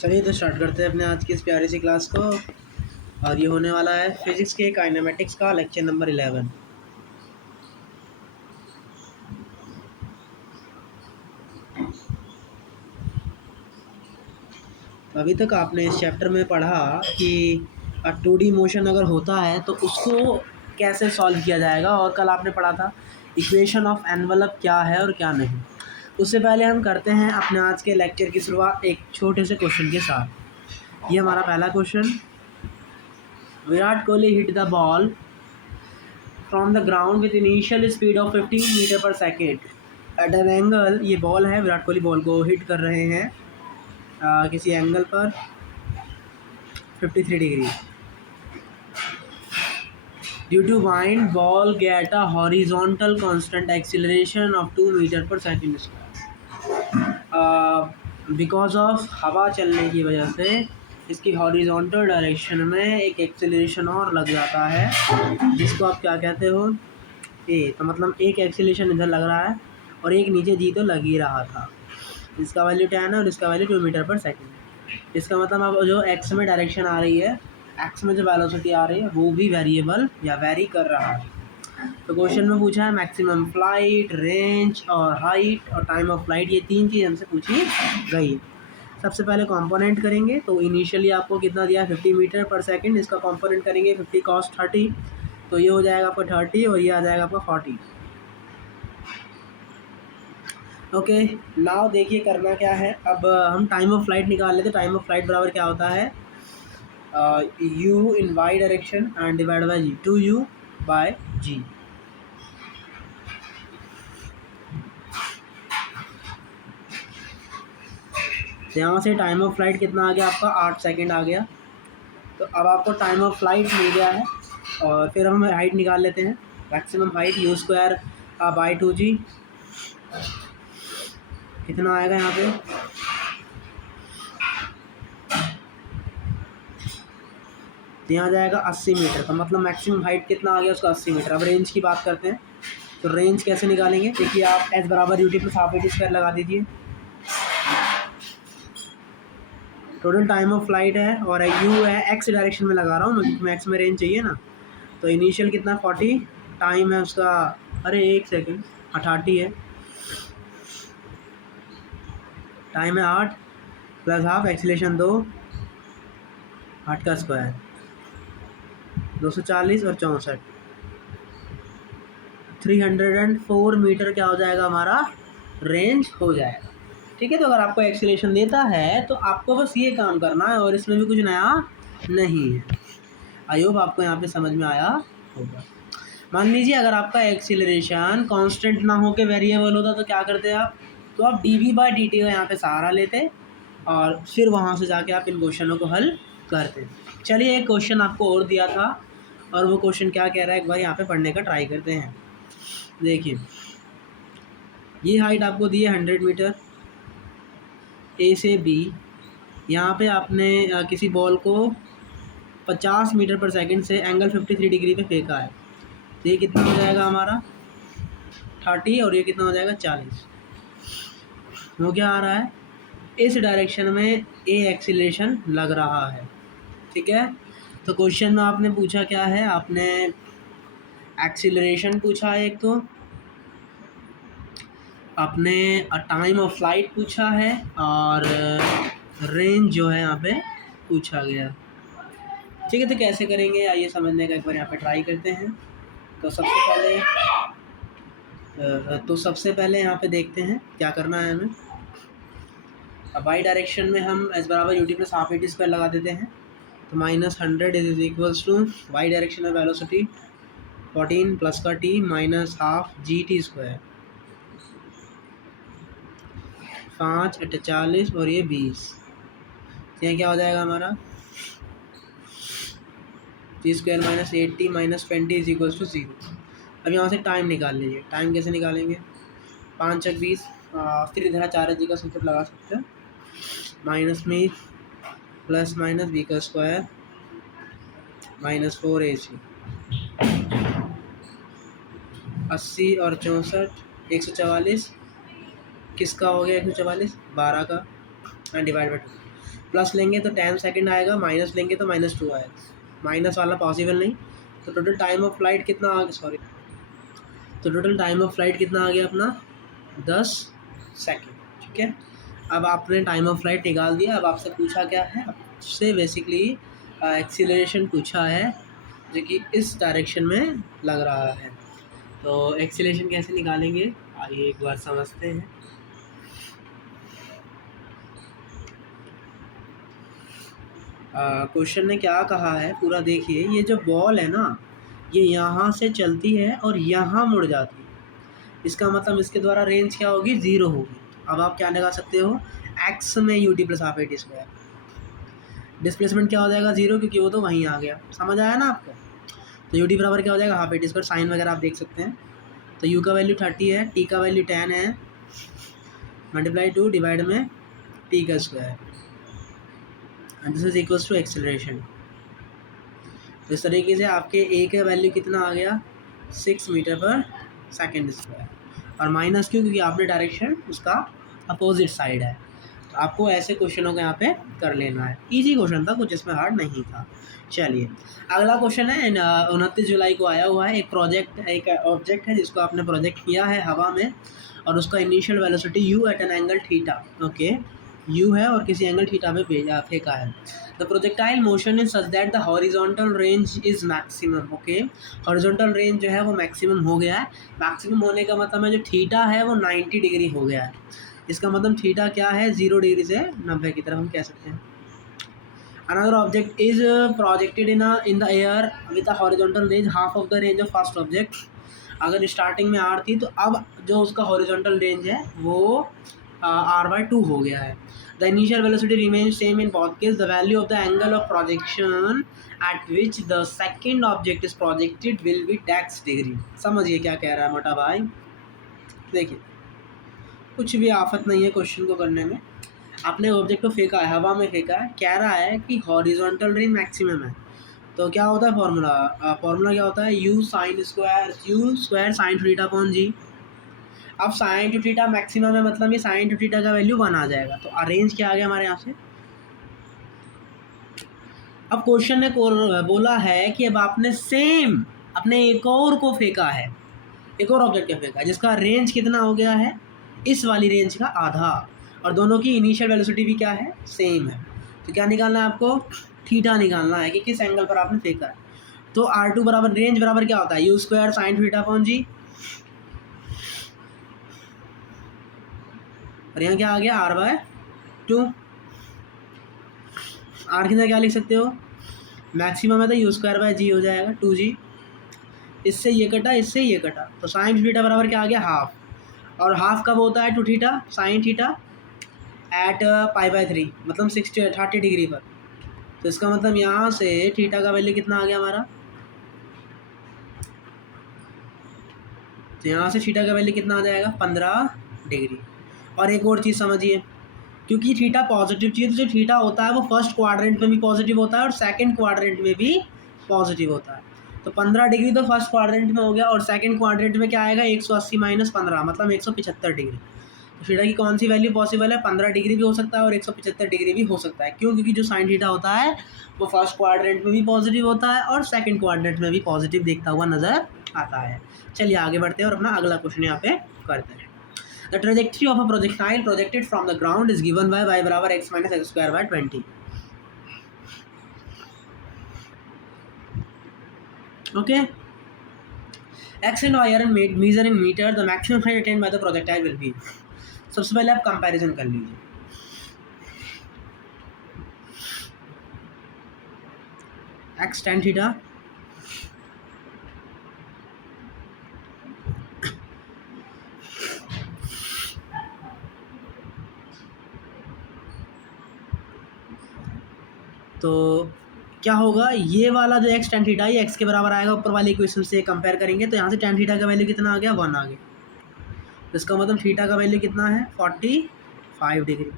चलिए तो स्टार्ट करते हैं अपने आज की इस प्यारी सी क्लास को। और ये होने वाला है फिजिक्स के काइनेमेटिक्स का लेक्चर नंबर 11। तो अभी तक आपने इस चैप्टर में पढ़ा कि 2D मोशन अगर होता है तो उसको कैसे सॉल्व किया जाएगा, और कल आपने पढ़ा था इक्वेशन ऑफ एनवलप क्या है और क्या नहीं। उससे पहले हम करते हैं अपने आज के लेक्चर की शुरुआत एक छोटे से क्वेश्चन के साथ। ये हमारा पहला question, Virat Kohli hit the ball from the ground with initial speed of 15 metre per second at an angle. ये बॉल है, विराट कोहली बॉल को हिट कर रहे हैं किसी एंगल पर 53 degree. Due to wind ball get a horizontal constant acceleration of 2 metre per second square. Because of हवा चलने की वजह से इसकी हॉरिजॉन्टल डायरेक्शन में एक एक्सीलरेशन और लग जाता है, जिसको आप क्या कहते हो, ए। तो मतलब एक एक्सीलरेशन इधर लग रहा है और एक नीचे जी तो लग ही रहा था। इसका वैल्यू 10 है और इसका वैल्यू 2 मीटर पर सेकेंड। इसका मतलब अब जो एक्स में डायरेक्शन आ रही है, एक्स में जो वेलोसिटी आ रही है वो भी वेरिएबल या वेरी कर रहा है। तो क्वेश्चन में पूछा है मैक्सिमम फ्लाइट, रेंज और हाइट और टाइम ऑफ फ्लाइट, ये तीन चीज़ हमसे पूछी गई। सबसे पहले कंपोनेंट करेंगे तो इनिशियली आपको कितना दिया, 50 मीटर पर सेकंड। इसका कंपोनेंट करेंगे 50 cos 30, तो ये हो जाएगा आपका 30 और ये आ जाएगा आपका 40। ओके, नाउ देखिए करना क्या है। अब हम टाइम ऑफ फ्लाइट निकाल लेते। टाइम ऑफ फ्लाइट बराबर क्या होता है, u in y direction and divide by g, 2u by g. यहाँ से टाइम ऑफ फ्लाइट कितना आ गया आपका, 8 सेकेंड आ गया। तो अब आपको टाइम ऑफ फ्लाइट मिल गया है और फिर हम हाइट निकाल लेते हैं। Maximum height u square by 2g कितना आएगा यहाँ पे, तो यहाँ जाएगा 80 मीटर। तो मतलब मैक्सिमम हाइट कितना आ गया उसका, 80 मीटर। अब रेंज की बात करते हैं, तो रेंज कैसे निकालेंगे, देखिए आप एस बराबर UT plus half AT square लगा दीजिए। टोटल टाइम ऑफ फ्लाइट है और यू है, एक्स डायरेक्शन में लगा रहा हूँ मैं, एक्स में रेंज चाहिए ना। तो इनिशियल कितना 40, टाइम है उसका, अरे एक सेकेंड, 30 है, टाइम है 8 प्लस हाफ, एक्सीलरेशन 2, 8 का स्क्वायर 240 और 64, 304 मीटर क्या हो जाएगा हमारा, रेंज हो जाएगा। ठीक है, तो अगर आपको एक्सीलरेशन देता है तो आपको बस ये काम करना है और इसमें भी कुछ नया नहीं है। आई होप आपको यहाँ पे समझ में आया होगा। मान लीजिए अगर आपका एक्सीलरेशन कांस्टेंट ना हो के वेरिएबल होता तो क्या करते आप, तो आप dv बाई dt का यहाँ पे सहारा लेते और फिर वहाँ से जाके आप इन क्वेश्चनों को हल करते। चलिए एक क्वेश्चन आपको और दिया था और वो क्वेश्चन क्या कह रहा है एक बार यहाँ पे पढ़ने का ट्राई करते हैं। देखिए ये हाइट आपको दी है 100 मीटर ए से बी। यहाँ पे आपने किसी बॉल को 50 मीटर पर सेकंड से एंगल 53 डिग्री पे फेंका है। तो ये कितना हो जाएगा हमारा 30 और ये कितना हो जाएगा 40। वो क्या आ रहा है, इस डायरेक्शन में ए एक्सीलरेशन लग रहा है। ठीक है, तो क्वेश्चन में आपने पूछा क्या है, आपने एक्सीलरेशन पूछा है, एक तो आपने टाइम ऑफ फ्लाइट पूछा है और रेंज जो है यहाँ पे पूछा गया। ठीक है, तो कैसे करेंगे आइए समझने का एक बार यहाँ पे ट्राई करते हैं। तो सबसे पहले यहाँ पे देखते हैं क्या करना है हमें। अब वाई डायरेक्शन में हम एस बराबर UT plus half AT square लगा देते हैं। तो -100 is equals to Y direction में वेलोसिटी 14 प्लस का T minus half G T square, 5 × 40 और ये 20। यहाँ क्या हो जाएगा हमारा, g square minus 80 minus 20 is equals to 0। अब यहाँ से टाइम निकाल लीजिए। टाइम कैसे निकालेंगे, 5 × 20 फिर इधर 4 जी का सूत्र लगा सकते हैं, माइनस में प्लस माइनस बी का स्क्वायर माइनस 4ac, 80 और 64 144, किसका हो गया 144, 12 का, एंड डिवाइड बाई 2। प्लस लेंगे तो 10 सेकंड आएगा, माइनस लेंगे तो -2 आएगा, माइनस वाला पॉसिबल नहीं। तो टोटल टाइम ऑफ फ्लाइट कितना आ गया, सॉरी, तो टोटल टाइम ऑफ फ्लाइट कितना आ गया अपना 10 सेकंड। ठीक है, अब आपने टाइम ऑफ फ्लाइट निकाल दिया। अब आपसे पूछा क्या है, आपसे बेसिकली एक्सीलरेशन पूछा है जो कि इस डायरेक्शन में लग रहा है। तो एक्सीलरेशन कैसे निकालेंगे आइए एक बार समझते हैं। क्वेश्चन ने क्या कहा है पूरा देखिए। ये जो बॉल है ना, ये यहाँ से चलती है और यहाँ मुड़ जाती है, इसका मतलब इसके द्वारा रेंज क्या होगी, 0 होगी। अब आप क्या लगा सकते हो, एक्स में U T plus half A T square, displacement क्या हो जाएगा 0, क्योंकि वो तो वहीं आ गया। समझ आया ना आपको। तो यू टी बराबर क्या हो जाएगा, half A T square, sine वगैरह आप देख सकते हैं। तो यू का वैल्यू 30 है, टी का वैल्यू 10 है, मल्टीप्लाई 2 डिवाइड में टी का square, and this is equals to acceleration. तो इस तरीके से आपके ए का वैल्यू कितना आ गया, 6 मीटर पर सेकेंड स्क्वायर, और माइनस क्यों, क्योंकि आपने डायरेक्शन उसका अपोजिट साइड है। तो आपको ऐसे क्वेश्चनों को यहाँ पे कर लेना है। इजी क्वेश्चन था, कुछ इसमें हार्ड नहीं था। चलिए अगला क्वेश्चन है, 29 जुलाई को आया हुआ है। एक ऑब्जेक्ट है जिसको आपने प्रोजेक्ट किया है हवा में, और उसका initial velocity U at an angle theta, okay, U है और किसी एंगल थीटा पे फेंका है। The projectile motion is such that the horizontal range is maximum, okay, horizontal range जो है वो मैक्सिमम हो गया है। मैक्सिमम होने का मतलब है जो थीटा है वो 90 डिग्री हो गया है। इसका मतलब थीटा क्या है, 0 डिग्री से 90 की तरफ हम कह सकते हैं। Another object is projected in the air with a horizontal range half of the range of first object। अगर स्टार्टिंग में r थी तो अब जो उसका हॉरिजॉन्टल रेंज है वो r/2 हो गया है। The initial velocity remains same in both cases. The value of the angle of projection at which the second object is projected will be dash degree। समझिए क्या कह रहा है मोटा भाई। देखिए कुछ भी आफत नहीं है क्वेश्चन को करने में। आपने ऑब्जेक्ट को फेंका है, हवा में फेंका है, कह रहा है कि हॉरिजॉन्टल रेंज मैक्सिमम है। तो क्या होता है फॉर्मूला क्या होता है, u square sine theta upon g. अब साइन टू थीटा मैक्सिमम है, मतलब ये साइन टू थीटा का वैल्यू 1 आ जाएगा। तो अरेंज क्या आ गया हमारे यहाँ से। अब क्वेश्चन ने बोला है कि अब आपने सेम अपने एक और को फेंका है, एक और ऑब्जेक्ट को फेंका है जिसका रेंज कितना हो गया है, इस वाली रेंज का आधा, और दोनों की इनिशियल वेलोसिटी भी क्या है, सेम है। तो क्या निकालना है आपको, थीटा निकालना है कि किस एंगल पर आपने फेंका है। तो r2 बराबर रेंज बराबर क्या होता है, u square sine theta upon g, और यहाँ क्या आ गया r/2। r की जगह क्या लिख सकते हो, मैक्सिमम है तो यू स्क्वायर बाय जी हो जाएगा 2g। इससे ये कटा, इससे ये कटा, तो साइन थीटा बराबर क्या आ गया, हाफ, और हाफ कब होता है 2 थीटा साइन थीटा एट π/3, मतलब 30 डिग्री पर। तो इसका मतलब यहाँ से थीटा का वैल्यू कितना आ गया हमारा, तो यहाँ से थीटा का वैल्यू कितना आ जाएगा 15 डिग्री। और एक और चीज़ समझिए, क्योंकि थीटा पॉजिटिव चीज़, तो जो थीटा होता है वो फर्स्ट क्वाड्रेंट में भी पॉजिटिव होता है और सेकंड क्वाड्रेंट में भी पॉजिटिव होता है। तो 15 डिग्री तो फर्स्ट क्वाड्रेंट में हो गया, और सेकंड क्वाड्रेंट में क्या आएगा 180 - 15, मतलब 175 डिग्री। तो थीटा की कौन सी वैल्यू पॉसिबल है, 15 डिग्री भी हो सकता है और 175 डिग्री भी हो सकता है। क्यों, क्योंकि जो साइन थीटा होता है वो फर्स्ट क्वाड्रेंट में भी पॉजिटिव होता है और सेकंड क्वाड्रेंट में भी पॉजिटिव देखता हुआ नज़र आता है। चलिए आगे बढ़ते हैं और अपना अगला क्वेश्चन यहाँ पे करते हैं। The trajectory of a projectile projected from the ground is given by y बराबर x - x square by 20। Okay, x and y are measured in meter, the maximum height attained by the projectile will be। सबसे पहले आप comparison कर लीजिए। x tan theta तो क्या होगा, ये वाला जो x tan थीटा ये x के बराबर आएगा, ऊपर वाले इक्वेशन से कंपेयर करेंगे तो यहाँ से tan थीटा का वैल्यू कितना आ गया 1 आ गया। तो इसका मतलब थीटा का वैल्यू कितना है 45 डिग्री।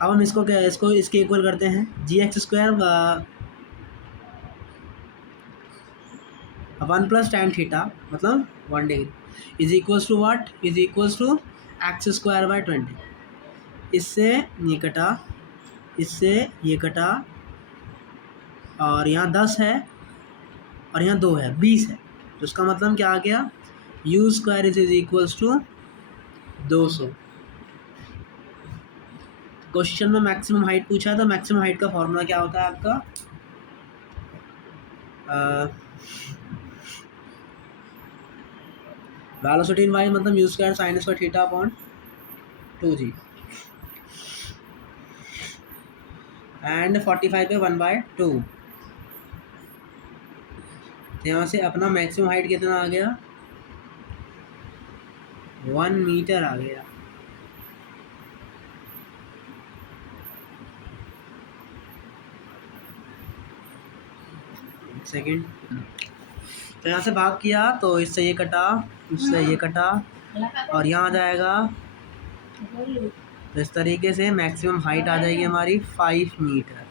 अब हम इसको इसके इक्वल करते हैं, g(x²) 1 + tan थीटा मतलब 1 degree is equals to what, is equals to x² / 20। इससे ये कटा इससे ये कटा और यहाँ 10 है और यहाँ 2 है, 20 है। तो इसका मतलब क्या आ गया, U square is equals to 200। Question में मैक्सिमम हाइट पूछा है, तो मैक्सिमम हाइट का फॉर्मूला क्या होता है आपका, वेलोसिटी इन वाई मतलब you square sine square theta upon 2g and 45 पे 1/2। यहाँ से अपना मैक्सिमम हाइट कितना आ गया, 1 मीटर आ गया। सेकंड, तो यहाँ से भाग किया तो इससे ये कटा, इससे ये कटा और यहाँ आ जाएगा। तो इस तरीके से मैक्सिमम हाइट आ जाएगी हमारी 5 मीटर।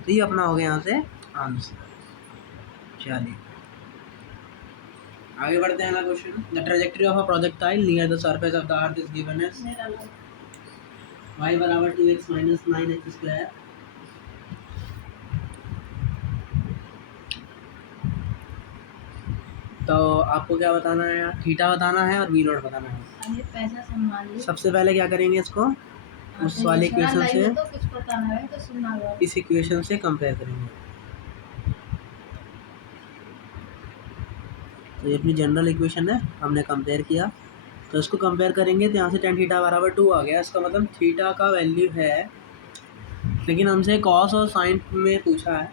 तो ये अपना हो गया यहाँ से आंसर। चलिए आगे बढ़ते हैं ना question. The trajectory of a projectile near the surface of the earth is given as y बराबर 2x माइनस 9h स्क्वायर। तो आपको क्या बताना है, थीटा बताना है और वी नॉट बताना है। सबसे पहले क्या करेंगे, इसको उस वाले इक्वेशन से, इस इक्वेशन से कंपेयर करेंगे। तो ये अपनी जनरल इक्वेशन है, हमने कंपेयर किया, तो इसको कंपेयर करेंगे तो यहाँ से tan थीटा बराबर 2 आ गया। इसका मतलब थीटा का वैल्यू है, लेकिन हमसे कॉस और साइन में पूछा है।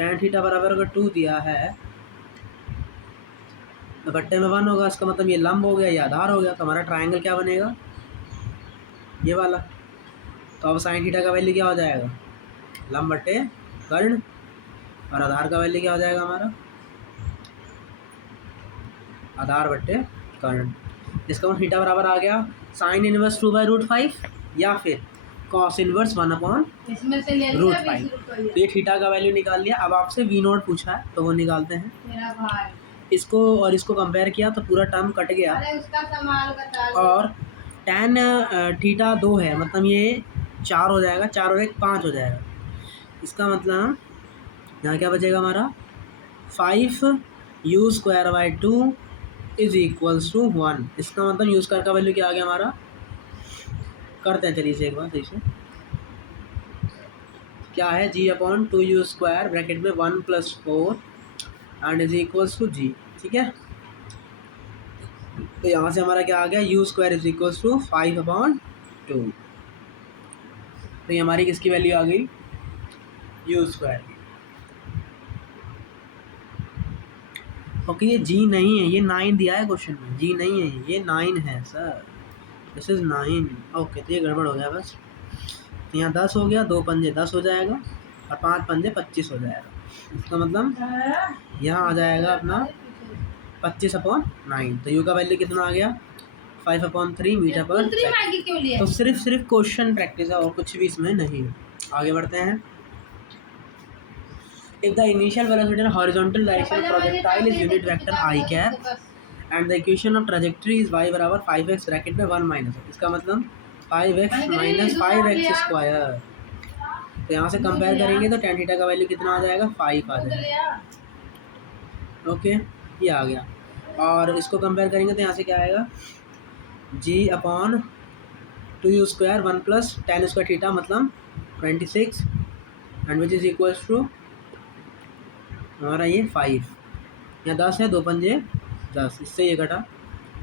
tan थीटा बराबर अगर 2 दिया है तो बट्टे में 1 होगा, इसका मतलब ये लंब हो गया, ये आधार हो गया। तो हमारा ट्रायंगल क्या बनेगा, ये वाला। तो अब साइन थीटा का वैल्यू क्या हो जाएगा, लंब बट्टे कर्ण, और आधार का वैल्यू क्या हो जाएगा हमारा, आधार बट्टे कर्ण। इसका मतलब थीटा बराबर आ गया साइन इनवर्स 2/√5 या फिर कॉस इनवर्स 1/√5। तो ये थीटा का वैल्यू निकाल लिया। अब आपसे वी नॉट पूछा है तो वो निकालते हैं। इसको और इसको कंपेयर किया तो पूरा टर्म कट गया, और tan थीटा 2 है, मतलब ये 4 हो जाएगा, 4 और 1 5 हो जाएगा। इसका मतलब यहाँ क्या बचेगा हमारा, 5u square by 2 is equals to 1। इसका मतलब यू स्क्वायर का वैल्यू क्या आ गया हमारा, करते हैं चलिए इसे एक बार सही से। क्या है, g/2u स्क्वायर ब्रैकेट में 1 + 4 and is equals to g। ठीक है, तो यहाँ से हमारा क्या आ गया, U square is equals to 5/2। तो ये हमारी किसकी वैल्यू आ गई, यू स्क्वायर की। ओके, ये जी नहीं है, ये 9 दिया है क्वेश्चन में, जी नहीं है, ये 9 है सर, दिस इज 9। ओके, तो ये गड़बड़ हो गया बस। तो यहाँ 10 हो गया, 2 पंजे 10 हो जाएगा और 5 पंजे 25 हो जाएगा। इसका मतलब यहाँ आ जाएगा अपना 25/9। तो यू का वैल्यू कितना आ गया, 5/3 मीटर पर सेकंड। तो सिर्फ क्वेश्चन प्रैक्टिस है और कुछ भी इसमें नहीं है। आगे बढ़ते हैं। If the initial velocity in horizontal direction of projectile is unit vector I cap and the equation of trajectory is y बराबर 5x ब्रैकेट में 1 माइनस, इसका मतलब 5x माइनस 5x स्क्वायर। तो यहाँ से कंपेयर करेंगे तो tan थीटा का वैल्यू कितना आ जाएगा, 5 आ जाएगा। ओके, ये आ गया। और इसको कंपेयर करेंगे तो यहाँ से क्या आएगा, g/2u square 1 + tan square theta मतलब 26 and which is equals to हमारा ये 5। यहाँ 10 है, 2 पंजे 10, इससे ये कटा।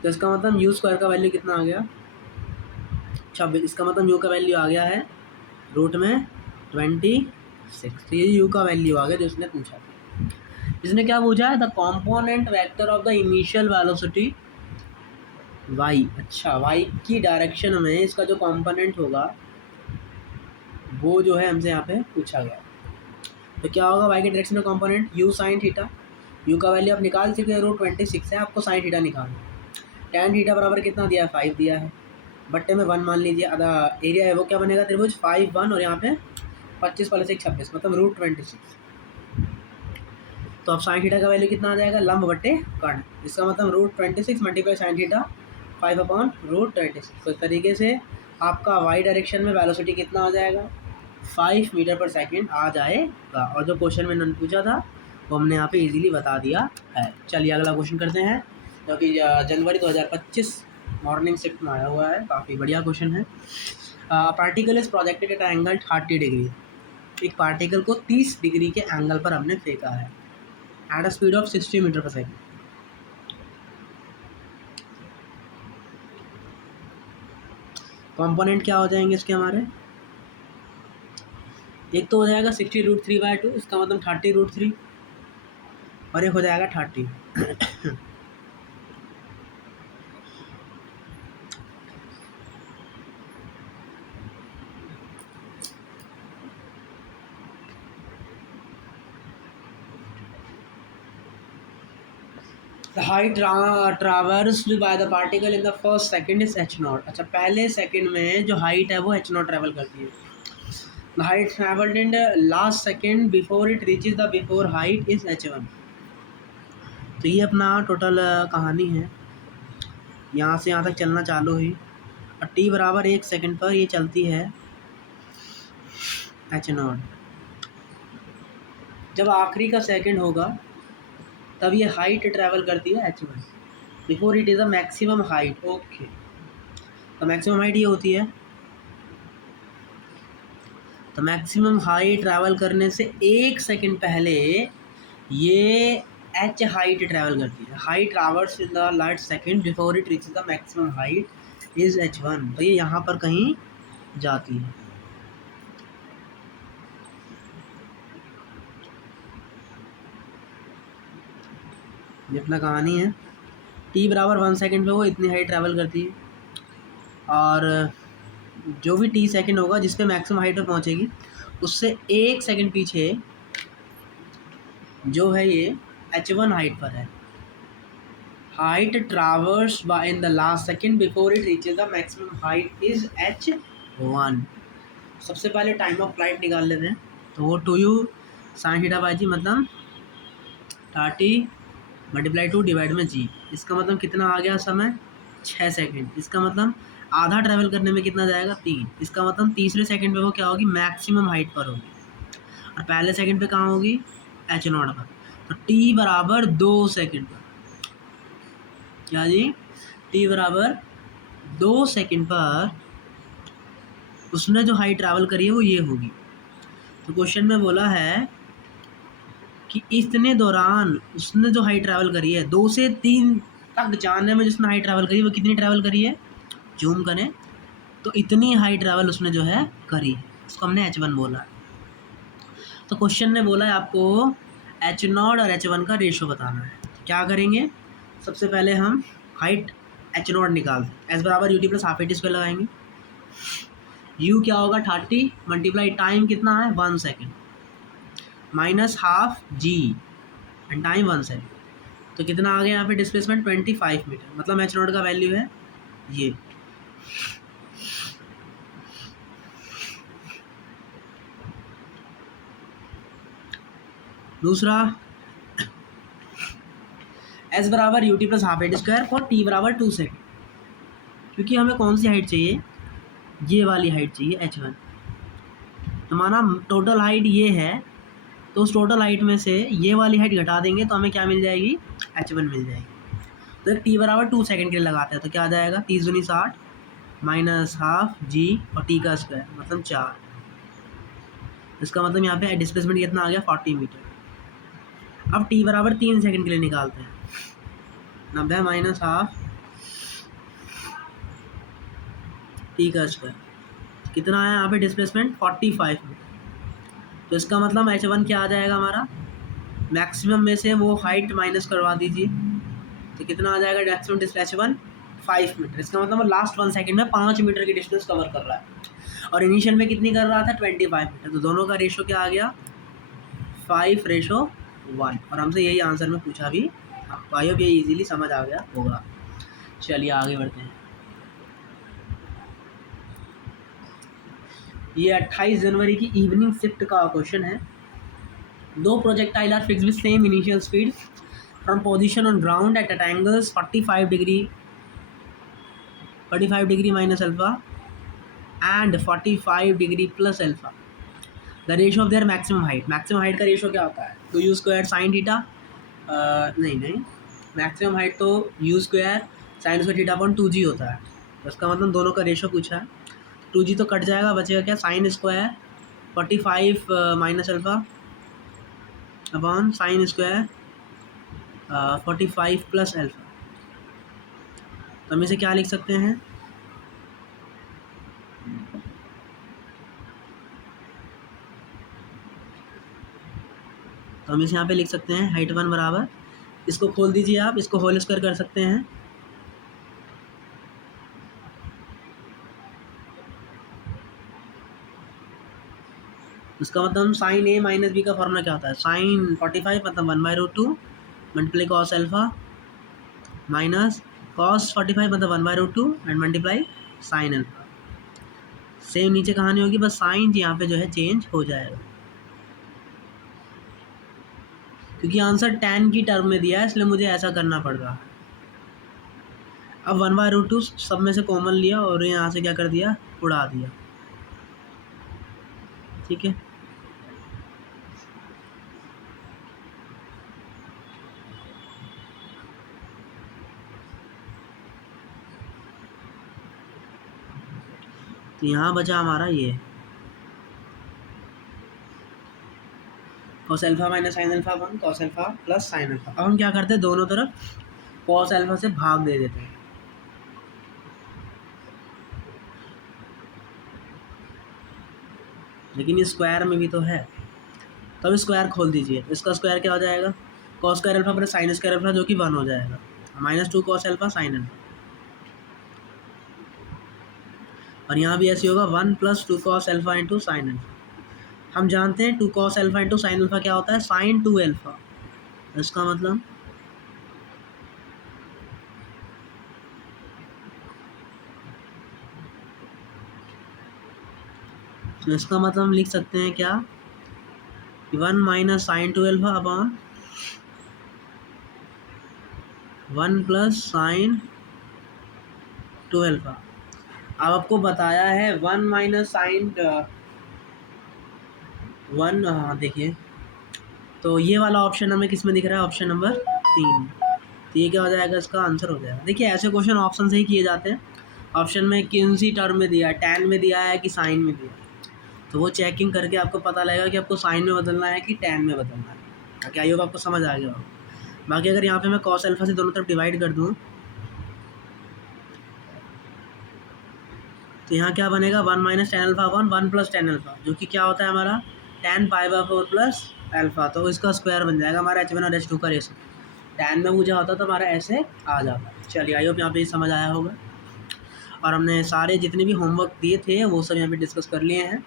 तो इसका मतलब यू स्क्वायर का वैल्यू कितना आ गया, 26। इसका मतलब यू का वैल्यू आ गया है रूट में 26। तो ये यू का वैल्यू आ गया जो इसने पूछा। इसने क्या पूछा है, the component vector of the initial velocity Y. अच्छा, वाई की डायरेक्शन में इसका जो कॉम्पोनेंट होगा वो जो है हमसे यहाँ पे पूछा गया। तो क्या होगा, वाई के डायरेक्शन में component you sine theta. You का वैल्यू आप निकाल चुके हैं, √26 है, आपको साइन थीटा निकालना। tan थीटा बराबर कितना दिया है, 5 दिया है, बट्टे में 1 मान लीजिए। आधा एरिया है वो क्या बनेगा, त्रिभुज 5 1 और यहाँ पे 25 + 1 26 मतलब √26। तो अब साइन थीटा का वैल्यू कितना आ जाएगा, लंब बट्टे कर्ण। इसका मतलब √26 मल्टीप्लाई साइन थीटा 5/√26। तो इस तरीके से आपका वाई डायरेक्शन में वेलोसिटी कितना आ जाएगा, 5 मीटर पर सेकेंड आ जाएगा। और जो क्वेश्चन में उन्होंने पूछा था वो हमने यहाँ पे इजीली बता दिया है। चलिए अगला क्वेश्चन करते हैं, जो कि जनवरी 2025 मॉर्निंग शिफ्ट में आया हुआ है। काफ़ी बढ़िया क्वेश्चन है। Particle is projected at angle 30 degree. एक पार्टिकल को 30 डिग्री के एंगल पर हमने फेंका है at a speed of 60 metre per second. Component क्या हो जाएंगे इसके हमारे? एक तो हो जाएगा 60√3/2, इसका मतलब 30√3, और एक हो जाएगा 30। The height traversed by the particle in the first second is h0। अच्छा, पहले सेकंड में जो हाइट है वो h0 ट्रैवल करती है। The height traveled in the last second before it reaches the before height is h1। तो ये अपना टोटल कहानी है, यहाँ से यहाँ तक चलना चालू हुई और t बराबर 1 सेकंड पर ये चलती है h0। जब आखिरी का सेकंड होगा तब ये हाइट ट्रैवल करती है h1 before it is a maximum height. Okay, तो मैक्सिमम हाइट ये होती है। तो मैक्सिमम हाइट ट्रैवल करने से 1 सेकंड पहले ये h हाइट ट्रैवल करती है। Height traverse in the last second before it reaches the maximum height is h1। तो ये यहाँ पर कहीं जाती है। जितना कहानी है, t बराबर 1 सेकंड पे वो इतनी हाइट ट्रैवल करती है, और जो भी t सेकंड होगा जिस पे मैक्सिमम हाइट पर पहुँचेगी उससे 1 सेकंड पीछे जो है ये h1 हाइट पर है। Height traverse by in the last second before it reaches the maximum height is h1। सबसे पहले टाइम ऑफ फ्लाइट निकाल लेते हैं। तो वो 2u sin θ/g मतलब 30 × 2 डिवाइड में g। इसका मतलब कितना आ गया समय? 6 सेकंड। इसका मतलब आधा ट्रैवल करने में कितना जाएगा? 3। इसका मतलब तीसरे सेकंड पे वो क्या होगी? मैक्सिमम हाइट पर होगी, और पहले सेकंड पे कहाँ होगी? h0 पर। तो t बराबर 2 सेकंड पर, क्या जी? t बराबर 2 सेकंड पर उसने जो हाइट ट्रैवल करी है वो ये होगी। तो क्वेश्चन में बोला है कि इतने दौरान उसने जो हाइट ट्रैवल करी है 2 से 3 तक जाने में जिसने हाइट ट्रैवल करी है वो कितनी ट्रैवल करी है? जूम करें तो इतनी हाइट ट्रैवल उसने जो है करी है, उसको हमने h1 बोला है। तो क्वेश्चन ने बोला है आपको h0 और h1 का रेशो बताना है। तो क्या करेंगे? सबसे पहले हम हाइट h0 निकाल दें। s बराबर ut प्लस हाफ h² लगाएंगे। u क्या होगा? 30 मल्टीप्लाई टाइम कितना है? 1 second minus half g and time 1 second. तो कितना आ गया यहाँ पे डिस्प्लेसमेंट? 25 मीटर। मतलब h0 का वैल्यू है ये। दूसरा s बराबर ut plus half h² for t बराबर 2 सेकेंड। क्योंकि हमें कौन सी हाइट चाहिए? ये वाली हाइट चाहिए h1। तो माना टोटल हाइट ये है, तो उस टोटल हाइट में से ये वाली हाइट घटा देंगे तो हमें क्या मिल जाएगी? h1 मिल जाएगी। तो t बराबर 2 सेकेंड के लिए लगाते हैं तो क्या आ जाएगा? 30 दूनी 60 माइनस हाफ g और t का स्क्वायर मतलब 4। इसका मतलब यहाँ पे डिस्प्लेसमेंट कितना आ गया? 40 मीटर। अब t बराबर 3 सेकेंड के लिए निकालते हैं। 90 माइनस हाफ t का स्क्वायर कितना है यहाँ पे डिस्प्लेसमेंट? 45 मीटर। तो इसका मतलब h1 क्या आ जाएगा हमारा? मैक्सिमम में से वो हाइट माइनस करवा दीजिए तो कितना आ जाएगा मैक्सिमम डिस्टेंस h1? 5 मीटर। इसका मतलब लास्ट 1 सेकंड में 5 मीटर की डिस्टेंस कवर कर रहा है और इनिशियल में कितनी कर रहा था? 25 मीटर। तो दोनों का रेशो क्या आ गया? 5:1। और हमसे यही आंसर में पूछा भी। तो आई होप ये इजीली समझ आ गया होगा। चलिए आगे बढ़ते हैं। ये 28 जनवरी की इवनिंग शिफ्ट का क्वेश्चन है। दो projectile are fixed with same initial speed from position on ground at angles 45 degree minus alpha and 45 degree plus alpha. The ratio of their maximum height का रेशियो क्या होता है? तो यू स्क्वायर साइन थीटा, नहीं maximum height तो U square sine square theta upon 2g होता है। तो इसका मतलब दोनों का रेशियो पूछा है। 2g तो कट जाएगा, बचेगा क्या? Sine square 45 minus alpha upon sine square 45 plus alpha. तो हम इसे क्या लिख सकते हैं? तो हम इसे यहाँ पे लिख सकते हैं हाइट 1 बराबर, इसको खोल दीजिए आप, इसको होल स्क्वायर कर सकते हैं। इसका मतलब साइन ए माइनस बी का फॉर्मूला क्या होता है? साइन 45 मतलब 1/√2 multiply cos alpha minus cos 45 मतलब 1/√2 and multiply sine alpha. Same नीचे कहानी होगी, बस साइन यहाँ पे जो है चेंज हो जाएगा, क्योंकि आंसर tan की टर्म में दिया है इसलिए मुझे ऐसा करना पड़ रहा है। अब 1/√2 सब में से कॉमन लिया और यहाँ से क्या कर दिया? उड़ा दिया। ठीक है, तो यहाँ बचा हमारा ये cos alpha minus sine alpha one cos alpha plus sine alpha. अब हम क्या करते हैं? दोनों तरफ कॉस अल्फा से भाग दे देते हैं। लेकिन ये स्क्वायर में भी तो है, तो अब स्क्वायर खोल दीजिए। इसका स्क्वायर क्या हो जाएगा? Cos square alpha plus sine square alpha, जो कि 1 हो जाएगा, -2 कॉस अल्फा साइन अल्फा। और यहाँ भी ऐसे होगा 1 + 2 cos alpha into sine alpha. हम जानते हैं 2 cos alpha into sine alpha क्या होता है? Sine 2 alpha. इसका मतलब हम लिख सकते हैं क्या? 1 minus sine 2 alpha upon 1 plus sine 2 alpha. अब आपको बताया है 1 माइनस साइन 1, हाँ देखिए, तो ये वाला ऑप्शन हमें किस में दिख रहा है? Option number 3। तो ये क्या हो जाएगा? इसका आंसर हो जाएगा। देखिए ऐसे क्वेश्चन ऑप्शन से ही किए जाते हैं। ऑप्शन में किन सी टर्म में दिया है, tan में दिया है कि साइन में दिया है, तो वो चेकिंग करके आपको पता लगेगा कि आपको साइन में बदलना है कि tan में बदलना है। क्या योग आपको समझ आ गया? बाकी अगर यहाँ पे मैं कॉस अल्फा से दोनों तरफ डिवाइड कर दूँ तो यहाँ क्या बनेगा? 1 minus tan alpha upon 1 plus tan alpha, जो कि क्या होता है हमारा? tan π/4 plus alpha. तो इसका स्क्वायर बन जाएगा हमारा H1 और H2 का रेशो। tan में मुझे होता तो हमारा ऐसे आ जाता। चलिए आई होप यहाँ पे समझ आया होगा। और हमने सारे जितने भी होमवर्क दिए थे वो सब यहाँ पे डिस्कस कर लिए हैं।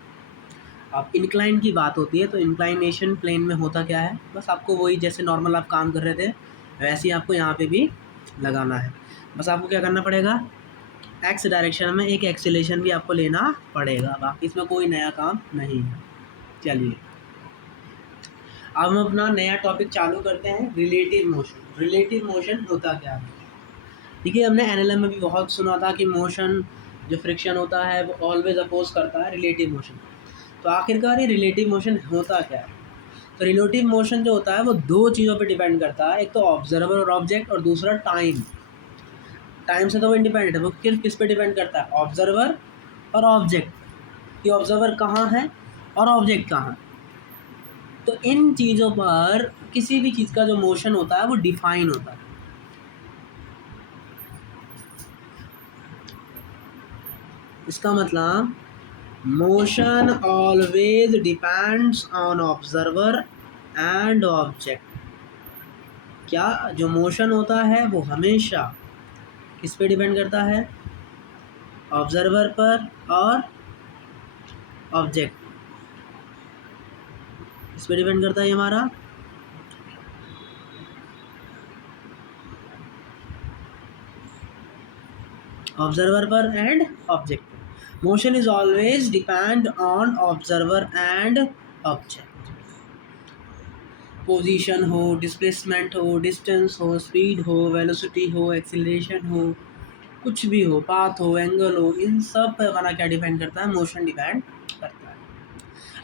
अब इंक्लाइन की बात होती है तो इंक्लाइनेशन प्लेन में होता क्या है? बस आपको वही जैसे नॉर्मल आप काम कर रहे थे वैसे ही आपको यहाँ पे भी लगाना है। बस आपको क्या करना पड़ेगा? एक्स डायरेक्शन में एक एक्सीलरेशन भी आपको लेना पड़ेगा, बाकी इसमें कोई नया काम नहीं है। चलिए अब हम अपना नया टॉपिक चालू करते हैं, रिलेटिव मोशन। रिलेटिव मोशन होता क्या है? देखिए हमने एनएलएम में भी बहुत सुना था कि मोशन जो फ्रिक्शन होता है वो ऑलवेज अपोज करता है रिलेटिव मोशन। तो आखिरकार ये रिलेटिव मोशन होता क्या है? तो रिलेटिव मोशन जो होता है वो दो चीज़ों पे डिपेंड करता है, एक तो ऑब्जर्वर और ऑब्जेक्ट, और दूसरा टाइम। टाइम से तो वो इंडिपेंडेंट है, वो किस पे डिपेंड करता है? ऑब्जर्वर और ऑब्जेक्ट, कि ऑब्जर्वर कहाँ है और ऑब्जेक्ट कहाँ है। तो इन चीज़ों पर किसी भी चीज़ का जो मोशन होता है वो डिफाइन होता है। इसका मतलब motion always depends on observer and object. क्या जो मोशन होता है वो हमेशा किस पे डिपेंड करता है? ऑब्जर्वर पर और ऑब्जेक्ट। इस पे डिपेंड करता है हमारा ऑब्जर्वर पर and object. Motion is always depend on observer and object. Position हो, डिस्प्लेसमेंट हो, डिस्टेंस हो, स्पीड हो, वेलोसिटी हो, एक्सीलरेशन हो, कुछ भी हो, पाथ हो, एंगल हो, इन सब पर हमारा क्या डिपेंड करता है? मोशन डिपेंड करता है।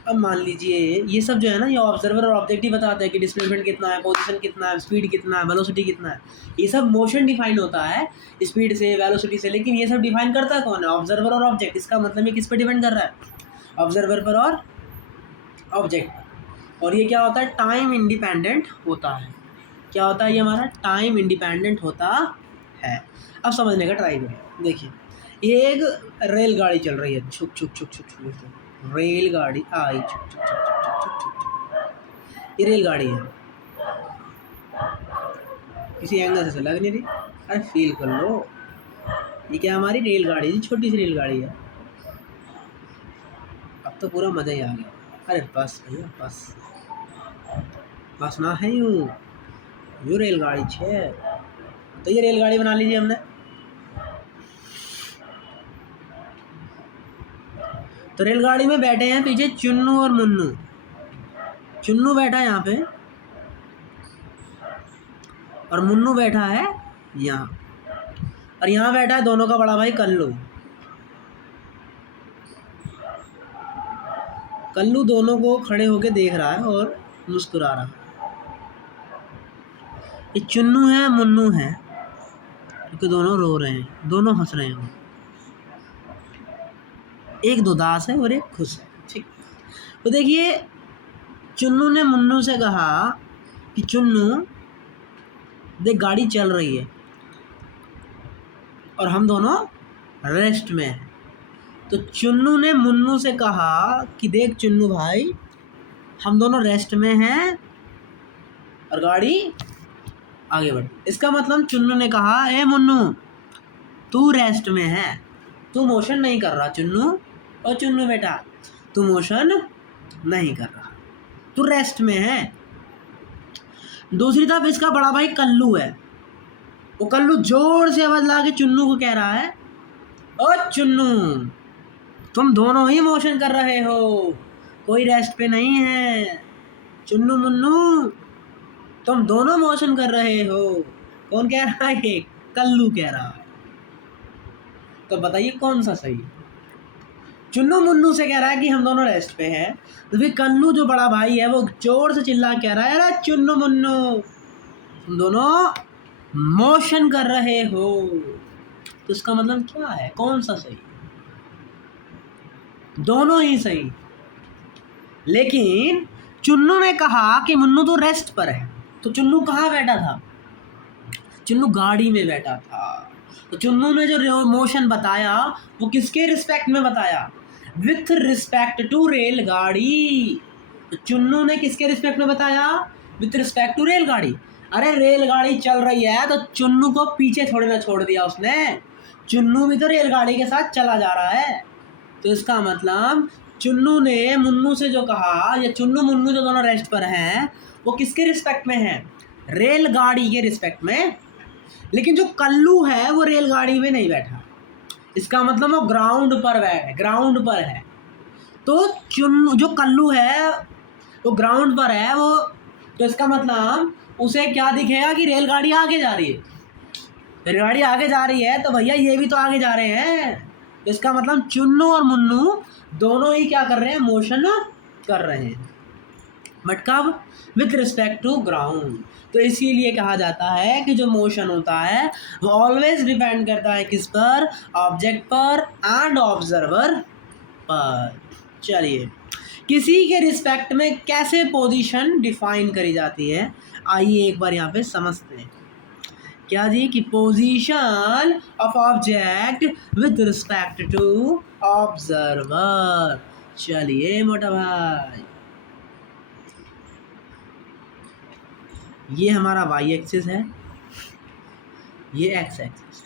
अब मान लीजिए ये सब जो है ना, ये ऑब्जर्वर और ऑब्जेक्ट ही बताते हैं कि डिस्प्लेसमेंट कितना है, पोजीशन कितना है, स्पीड कितना है, वेलोसिटी कितना है। ये सब मोशन डिफाइन होता है स्पीड से, वेलोसिटी से, लेकिन ये सब डिफाइन करता है कौन है? ऑब्जर्वर और ऑब्जेक्ट। इसका मतलब ये किस पे डिपेंड कर रहा है? ऑब्जर्वर पर और ऑब्जेक्ट। और ये क्या होता है? टाइम इंडिपेंडेंट होता है। क्या होता है ये हमारा? टाइम इंडिपेंडेंट होता है। अब समझने का ट्राई करें। देखिए ये एक रेलगाड़ी चल रही है, छुक छुक छुक छुक छुक छुक। रेलगाड़ी आई, छुक छुक छुक छुक छुक छुक छुक। ये रेलगाड़ी है, किसी एंगल से लग नहीं रही। अरे फील कर लो, ये क्या हमारी रेलगाड़ी, छोटी सी रेलगाड़ी है। अब तो पूरा मज़ा ही आ गया। अरे बस भैया बस, बस ना है यूँ रेलगाड़ी छे। तो ये रेलगाड़ी बना लीजिए हमने। तो रेलगाड़ी में बैठे हैं पीछे चुन्नू और मुन्नू। चुन्नू बैठा है यहाँ पे और मुन्नू बैठा है यहाँ, और यहाँ बैठा है दोनों का बड़ा भाई कल्लू। कल्लू दोनों को खड़े होके देख रहा है और मुस्कुरा रहा है। ये चुन्नू है, मुन्नू है, क्योंकि दोनों रो रहे हैं, दोनों हंस रहे हैं। एक उदास है और एक खुश है। ठीक, तो देखिए चुन्नू ने मुन्नू से कहा कि चुन्नू देख गाड़ी चल रही है और हम दोनों रेस्ट में हैं। तो चुन्नू ने मुन्नू से कहा कि देख चुन्नू भाई, हम दोनों रेस्ट में हैं और गाड़ी आगे बढ़। इसका मतलब चुन्नू ने कहा, ए मुन्नू तू रेस्ट में है, तू मोशन नहीं कर रहा चुन्नू। और चुन्नू बेटा तू मोशन नहीं कर रहा, तू रेस्ट में है। दूसरी तरफ इसका बड़ा भाई कल्लू है। वो कल्लू जोर से आवाज ला के चुन्नू को कह रहा है, ओ चुन्नू तुम दोनों ही मोशन कर रहे हो, कोई रेस्ट पे नहीं है। चुन्नू मुन्नू तुम दोनों मोशन कर रहे हो। कौन कह रहा है? ये कल्लू कह रहा है। तो बताइए कौन सा सही? चुन्नू मुन्नू से कह रहा है कि हम दोनों रेस्ट पे हैं, तो फिर कल्लू जो बड़ा भाई है वो जोर से चिल्ला कह रहा है, अरे चुन्नू मुन्नू तुम दोनों मोशन कर रहे हो। तो इसका मतलब क्या है? कौन सा सही? दोनों ही सही। लेकिन चुन्नू ने कहा कि मुन्नू तो रेस्ट पर है। तो चुन्नू कहाँ बैठा था? चुन्नू गाड़ी में बैठा था। तो चुन्नू ने जो मोशन बताया वो किसके रिस्पेक्ट में बताया? विथ रिस्पेक्ट टू रेलगाड़ी। तो चुन्नू ने किसके रिस्पेक्ट में बताया? विथ रिस्पेक्ट टू रेलगाड़ी। अरे रेलगाड़ी चल रही है तो चुन्नू को पीछे थोड़ी ना छोड़ दिया उसने, चुन्नू भी तो रेलगाड़ी के साथ चला जा रहा है। तो इसका मतलब चुन्नू ने मुन्नू से जो कहा, या चुन्नू मुन्नू जो दोनों रेस्ट पर हैं, वो किसके रिस्पेक्ट में है? रेलगाड़ी के रिस्पेक्ट में। लेकिन जो कल्लू है वो रेलगाड़ी में नहीं बैठा, इसका मतलब वो ग्राउंड पर है, ग्राउंड पर है। तो चुन्नू जो कल्लू है वो ग्राउंड पर है वो, तो इसका मतलब उसे क्या दिखेगा कि रेलगाड़ी आगे जा रही है। रेलगाड़ी आगे जा रही है तो भैया ये भी तो आगे जा रहे हैं। तो इसका मतलब चुन्नू और मुन्नू दोनों ही क्या कर रहे हैं? मोशन कर रहे हैं, बट कब? With respect to ground. तो इसीलिए कहा जाता है कि जो मोशन होता है वो ऑलवेज डिपेंड करता है किस पर? ऑब्जेक्ट पर एंड ऑब्जर्वर पर। चलिए किसी के रिस्पेक्ट में कैसे पोजीशन डिफाइन करी जाती है, आइए एक बार यहाँ पे समझते हैं। क्या जी? कि position of object with respect to observer. चलिए मोटा भाई, ये हमारा वाई एक्सिस है, ये एक्स एक्सिस।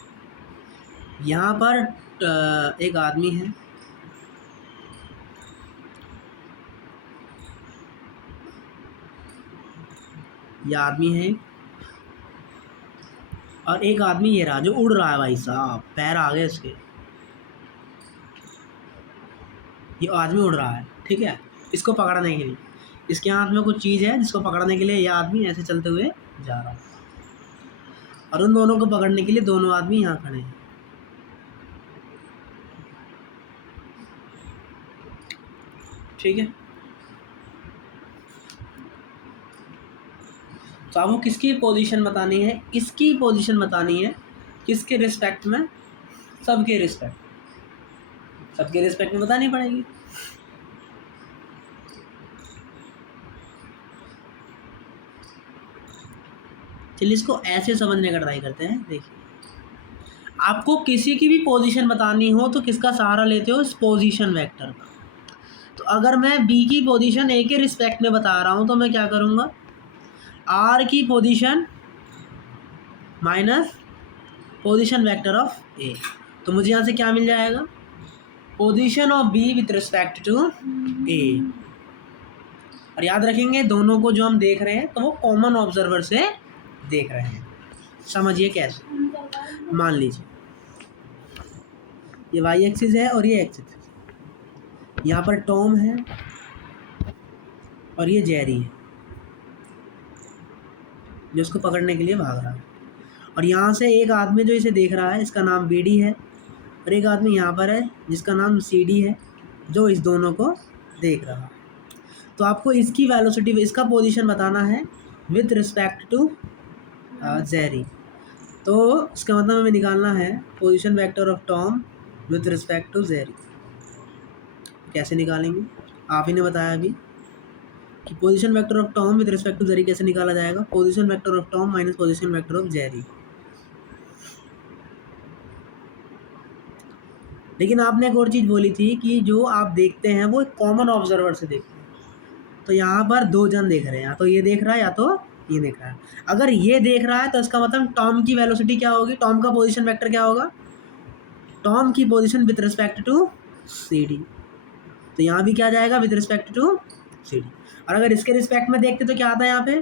यहाँ पर एक आदमी है, ये आदमी है, और एक आदमी ये रहा जो उड़ रहा है भाई साहब, पैर आगे इसके, ये आदमी उड़ रहा है। ठीक है, इसको पकड़ने के लिए इसके हाथ में कुछ चीज़ है जिसको पकड़ने के लिए ये आदमी ऐसे चलते हुए जा रहा है, और उन दोनों को पकड़ने के लिए दोनों आदमी यहाँ खड़े हैं। ठीक है, तो आपको किसकी पोजीशन बतानी है, इसकी पोजीशन बतानी है, किसके रिस्पेक्ट में, सबके रिस्पेक्ट में बतानी पड़ेगी। चलिए इसको ऐसे समझने का ट्राई करते हैं। देखिए, आपको किसी की भी पोजीशन बतानी हो तो किसका सहारा लेते हो, इस पोजीशन वेक्टर का। तो अगर मैं बी की पोजीशन ए के रिस्पेक्ट में बता रहा हूँ तो मैं क्या करूँगा, आर की position minus position vector of A. तो मुझे यहाँ से क्या मिल जाएगा, position of B with respect to A. और याद रखेंगे दोनों को जो हम देख रहे हैं तो वो कॉमन ऑब्जर्वर से देख रहे हैं। समझिए कैसे, मान लीजिए ये वाई एक्सिस है और ये एक्सिस है, यहाँ पर टॉम है और ये जेरी है जो उसको पकड़ने के लिए भाग रहा है। और यहाँ से एक आदमी जो इसे देख रहा है इसका नाम बी डी है, और एक आदमी यहाँ पर है जिसका नाम सी डी है जो इस दोनों को देख रहा है। तो आपको इसकी वेलोसिटी, इसका पोजीशन बताना है विथ रिस्पेक्ट टू जेरी। तो इसका मतलब हमें निकालना है position vector of Tom with respect to Jerry. कैसे निकालेंगे, आप ही ने बताया अभी कि position vector of Tom with respect to Jerry कैसे निकाला जाएगा, position vector of Tom minus position vector of Jerry. लेकिन आपने एक और चीज़ बोली थी कि जो आप देखते हैं वो एक कॉमन ऑब्जर्वर से देखते हैं। तो यहाँ पर दो जन देख रहे हैं, या तो ये देख रहा है या तो ये देख रहा है। अगर ये देख रहा है तो इसका मतलब टॉम की वेलोसिटी क्या होगी, टॉम का पोजीशन वेक्टर क्या होगा, टॉम की position with respect to C D. तो यहाँ भी क्या जाएगा, with respect to C D. और अगर इसके रिस्पेक्ट में देखते तो क्या आता है यहाँ पे,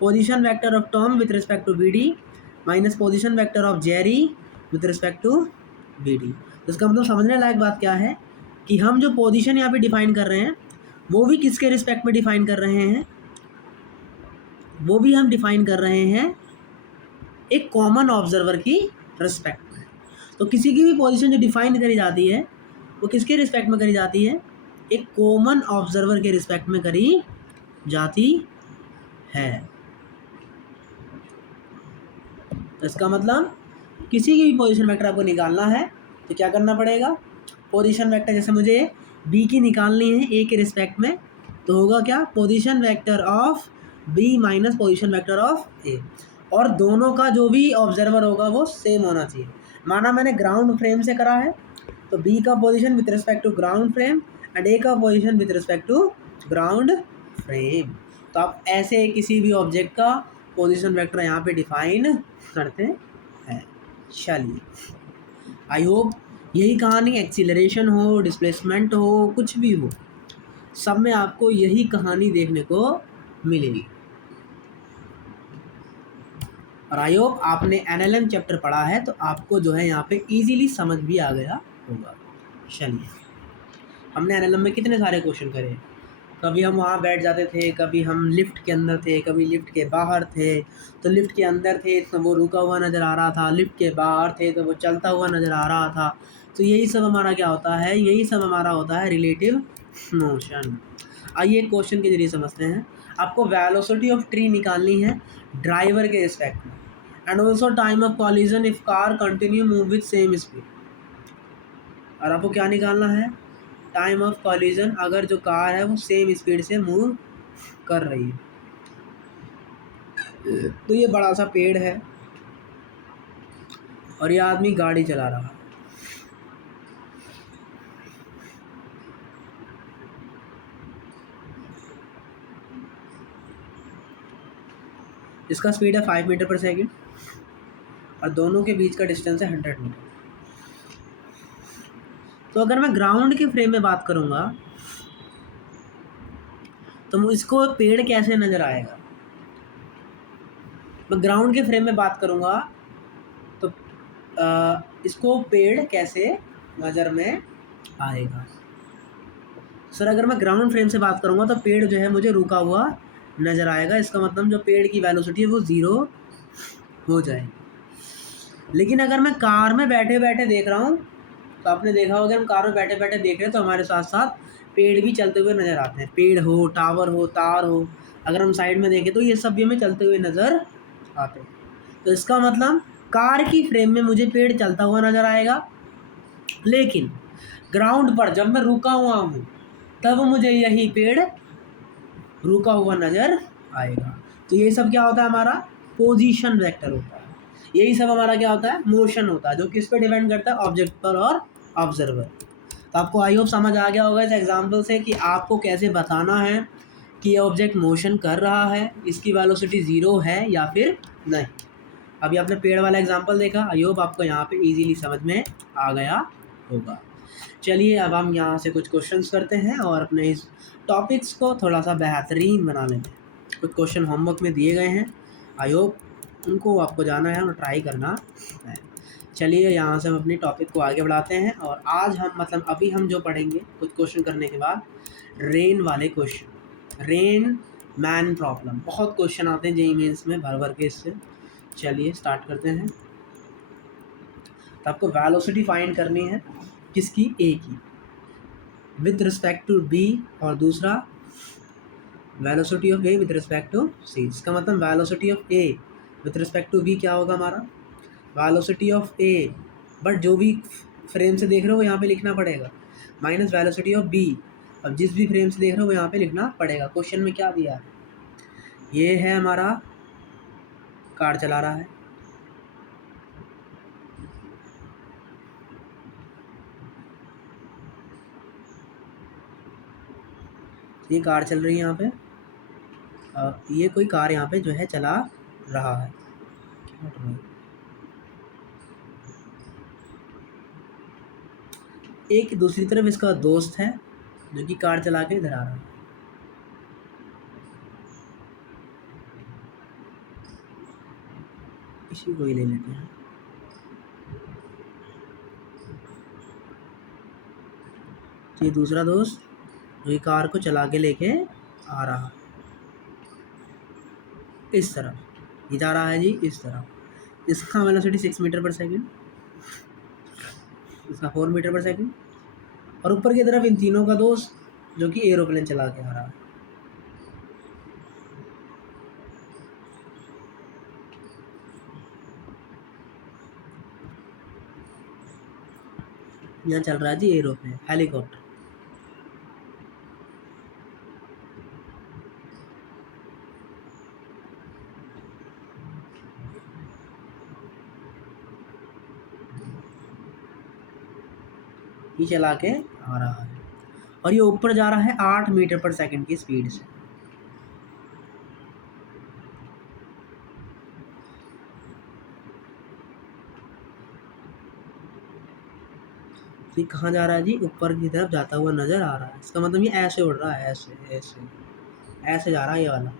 position vector of Tom with respect to B D minus position vector of Jerry with respect to B D. तो इसका मतलब समझने लायक बात क्या है कि हम जो पोजीशन यहाँ पे डिफाइन कर रहे हैं वो भी किसके रिस्पेक्ट में डिफाइन कर रहे हैं, वो भी हम डिफाइन कर रहे हैं एक कॉमन ऑब्जर्वर की रिस्पेक्ट में। तो किसी की भी पोजीशन जो डिफाइन करी जाती है वो किसके रिस्पेक्ट में करी जाती है, एक कॉमन ऑब्जर्वर के रिस्पेक्ट में करी जाती है। तो इसका मतलब किसी की भी पोजीशन वेक्टर आपको निकालना है तो क्या करना पड़ेगा, पोजीशन वेक्टर जैसे मुझे बी की निकालनी है ए के रिस्पेक्ट में, तो होगा क्या, position vector of B minus position vector of A. और दोनों का जो भी ऑब्जर्वर होगा वो सेम होना चाहिए। माना मैंने ग्राउंड फ्रेम से करा है तो बी का position with respect to ground frame and A का position with respect to ground frame. तो आप ऐसे किसी भी ऑब्जेक्ट का पोजीशन वेक्टर यहाँ पे डिफाइन करते हैं। चलिए, आई होप यही कहानी, एक्सीलरेशन हो, डिस्प्लेसमेंट हो, कुछ भी हो, सब में आपको यही कहानी देखने को मिलेगी। और आई होप आपने एनएलएम चैप्टर पढ़ा है तो आपको जो है यहाँ पे इजीली समझ भी आ गया होगा। चलिए, हमने एनएलएम में कितने सारे क्वेश्चन करे, कभी हम वहाँ बैठ जाते थे, कभी हम लिफ्ट के अंदर थे, कभी लिफ्ट के बाहर थे। तो लिफ्ट के अंदर थे तो वो रुका हुआ नज़र आ रहा था, लिफ्ट के बाहर थे तो वो चलता हुआ नज़र आ रहा था। तो यही सब हमारा क्या होता है, यही सब हमारा होता है रिलेटिव मोशन। आइए क्वेश्चन के जरिए समझते हैं। आपको वेलोसिटी ऑफ ट्री निकालनी है ड्राइवर के रिस्पेक्ट में and also time of collision if car continue move with same speed. और आपको क्या निकालना है, टाइम ऑफ कॉलिजन अगर जो कार है वो सेम स्पीड से मूव कर रही है। तो ये बड़ा सा पेड़ है और ये आदमी गाड़ी चला रहा है। इसका स्पीड है 5 मीटर पर सेकेंड और दोनों के बीच का डिस्टेंस है 100 मीटर। तो अगर मैं ग्राउंड के फ्रेम में बात करूँगा तो इसको पेड़ कैसे नज़र आएगा, मैं ग्राउंड के फ्रेम में बात करूँगा तो इसको पेड़ कैसे नज़र में आएगा। सर अगर मैं ग्राउंड फ्रेम से बात करूँगा तो पेड़ जो है मुझे रुका हुआ नज़र आएगा, इसका मतलब जो पेड़ की वेलोसिटी है वो 0 हो जाएगी। लेकिन अगर मैं कार में बैठे बैठे देख रहा हूँ तो आपने देखा होगा हम कार में बैठे बैठे देख रहे हैं तो हमारे साथ साथ पेड़ भी चलते हुए नज़र आते हैं, पेड़ हो, टावर हो, तार हो, अगर हम साइड में देखें तो ये सब भी हमें चलते हुए नज़र आते हैं। तो इसका मतलब कार की फ्रेम में मुझे पेड़ चलता हुआ नज़र आएगा, लेकिन ग्राउंड पर जब मैं रुका हुआ हूँ तब मुझे यही पेड़ रुका हुआ नज़र आएगा। तो ये सब क्या होता है, हमारा पोजीशन वेक्टर होता है। यही सब हमारा क्या होता है, मोशन होता है, जो किस पे डिपेंड करता है, ऑब्जेक्ट पर और ऑब्जर्वर। तो आपको आई होप समझ आ गया होगा इस एग्जाम्पल से कि आपको कैसे बताना है कि ये ऑब्जेक्ट मोशन कर रहा है, इसकी वेलोसिटी 0 है या फिर नहीं। अभी आपने पेड़ वाला एग्जाम्पल देखा, आई होप आपको यहाँ पे इजीली समझ में आ गया होगा। चलिए अब हम यहाँ से कुछ क्वेश्चंस करते हैं और अपने इस टॉपिक्स को थोड़ा सा बेहतरीन बना लेते हैं। कुछ क्वेश्चन होमवर्क में दिए गए हैं, आई होप उनको आपको जाना है और ट्राई करना है। चलिए यहाँ से हम अपने टॉपिक को आगे बढ़ाते हैं और आज हम मतलब अभी हम जो पढ़ेंगे कुछ क्वेश्चन करने के बाद, रेन वाले क्वेश्चन, रेन मैन प्रॉब्लम। बहुत क्वेश्चन आते हैं जेईई मेंस में भर भर के इससे। चलिए स्टार्ट करते हैं। तो आपको वेलोसिटी फाइंड करनी है, किसकी, ए की, विद रिस्पेक्ट टू बी, और दूसरा velocity of A with respect to C. इसका मतलब velocity of A with respect to B क्या होगा हमारा, वेलोसिटी ऑफ ए, बट जो भी फ्रेम से देख रहे हो वो यहाँ पे लिखना पड़ेगा, माइनस वेलोसिटी ऑफ बी। अब जिस भी फ्रेम से देख रहे हो वो यहाँ पे लिखना पड़ेगा। क्वेश्चन में क्या दिया है, ये है हमारा कार चला रहा है, ये कार चल रही है यहाँ पे, ये कोई कार यहाँ पे जो है चला रहा है। एक दूसरी तरफ इसका दोस्त है जो कि कार चला के इधर आ रहा है। इसी को ही ले लेते हैं। तो ये दूसरा दोस्त जो कार को चला के लेके आ रहा है इस तरफ, ये जा रहा है जी इस तरफ। इसका वेलोसिटी 6 मीटर पर सेकंड, इसका 4 मीटर पर सेकंड, और ऊपर की तरफ इन तीनों का दोस्त जो कि एरोप्लेन चला के आ रहा है। यहाँ चल रहा है जी एरोप्लेन, हेलीकॉप्टर। ये चला के आ रहा है और ये ऊपर जा रहा है 8 मीटर पर सेकंड की स्पीड से। ये कहाँ जा रहा है जी, ऊपर की तरफ जाता हुआ नजर आ रहा है। इसका मतलब ये ऐसे उड़ रहा है, ऐसे ऐसे ऐसे जा रहा है ये वाला।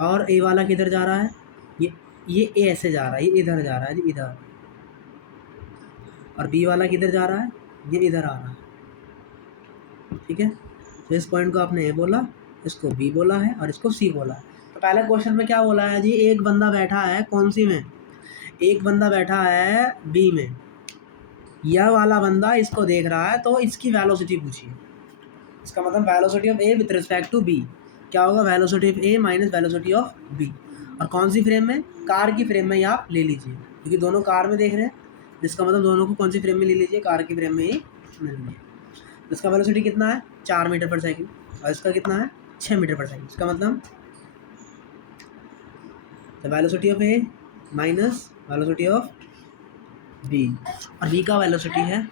और ए वाला किधर जा रहा है, ये ऐसे जा रहा है, ये इधर जा रहा है जी, इधर। और बी वाला किधर जा रहा है, ये इधर आ रहा है। ठीक है, तो इस पॉइंट को आपने ए बोला, इसको बी बोला है और इसको सी बोला है। तो पहले क्वेश्चन में क्या बोला है जी, एक बंदा बैठा है कौन सी में, एक बंदा बैठा है बी में, यह वाला बंदा इसको देख रहा है, तो इसकी वेलोसिटी पूछिए। इसका मतलब velocity of A with respect to B क्या होगा, velocity of A minus velocity of B. और कौन सी फ्रेम में, कार की फ्रेम में, आप ले लीजिए क्योंकि दोनों कार में देख रहे हैं। इसका मतलब दोनों को कौन सी फ्रेम में ले लीजिए, कार की फ्रेम में ही ले लीजिए। इसका वेलोसिटी कितना है, 4 मीटर पर सेकंड, और इसका कितना है, 6 मीटर पर सेकंड। इसका मतलब velocity of A minus velocity of B, और बी का वेलोसिटी है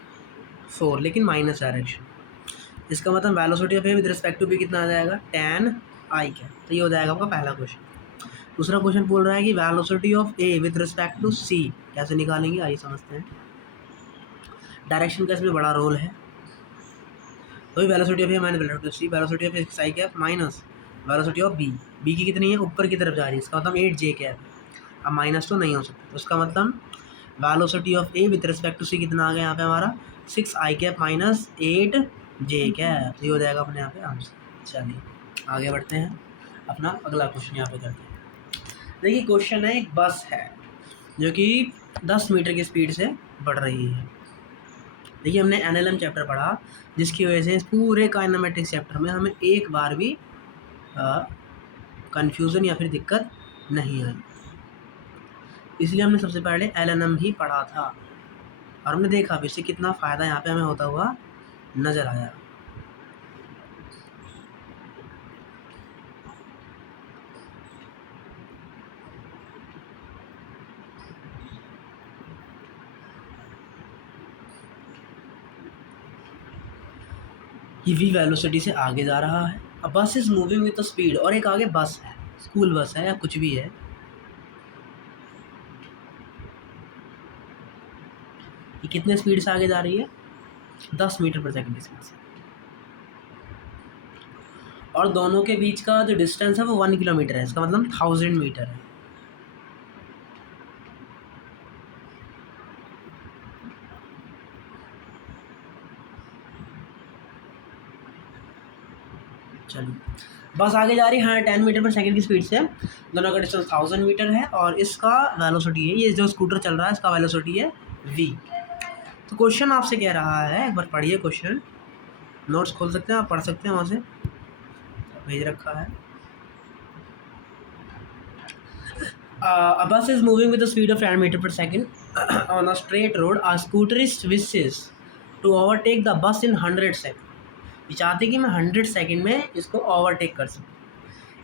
4 लेकिन माइनस डायरेक्शन। इसका मतलब velocity of A with respect to B कितना आ जाएगा, tan आई क्या। तो ये हो जाएगा आपका पहला क्वेश्चन। दूसरा क्वेश्चन बोल रहा है कि velocity of A with respect to C कैसे निकालेंगे, आइए समझते हैं। डायरेक्शन का इसमें बड़ा रोल है। तो velocity of A minus velocity of C, velocity of X I cap minus velocity of B, B की कितनी है, ऊपर की तरफ जा रही है, इसका मतलब 8 जे कैप। अब माइनस तो नहीं हो सकता, तो उसका मतलब velocity of A with respect to C कितना आ गया यहाँ पे हमारा, 6 I cap minus 8 J cap. ये हो जाएगा अपने यहाँ पे आंसर। चलिए आगे बढ़ते हैं, अपना अगला क्वेश्चन यहाँ पे करते हैं। देखिए क्वेश्चन है, एक बस है जो कि 10 मीटर की स्पीड से बढ़ रही है। देखिए हमने एनएलएम चैप्टर पढ़ा, जिसकी वजह से इस पूरे काइनेमेटिक्स चैप्टर में हमें एक बार भी कन्फ्यूज़न या फिर दिक्कत नहीं आई। इसलिए हमने सबसे पहले एलएनएम ही पढ़ा था और हमने देखा भी इससे कितना फ़ायदा यहाँ पे हमें होता हुआ नज़र आया। ये वी वेलोसिटी से आगे जा रहा है। अब बस is moving with the speed, और एक आगे बस है, स्कूल बस है या कुछ भी है। ये कितने स्पीड से आगे जा रही है? 10 मीटर पर सेकंड की स्पीड से। और दोनों के बीच का जो डिस्टेंस है वो 1 किलोमीटर है, इसका मतलब 1000 मीटर है। चलिए बस आगे जा रही है 10 मीटर पर सेकंड की स्पीड से, दोनों का डिस्टेंस 1000 मीटर है और इसका वेलोसिटी है, ये जो स्कूटर चल रहा है इसका वेलोसिटी है v। तो क्वेश्चन आपसे कह रहा है, एक बार पढ़िए क्वेश्चन, नोट्स खोल सकते हैं आप, पढ़ सकते हैं वहाँ से, भेज रखा है। A bus is moving with a speed of 10 meter per second on a straight road. A scooterist wishes to overtake the bus in 100 seconds. ये चाहते कि मैं 100 सेकंड में इसको ओवरटेक कर सकूँ।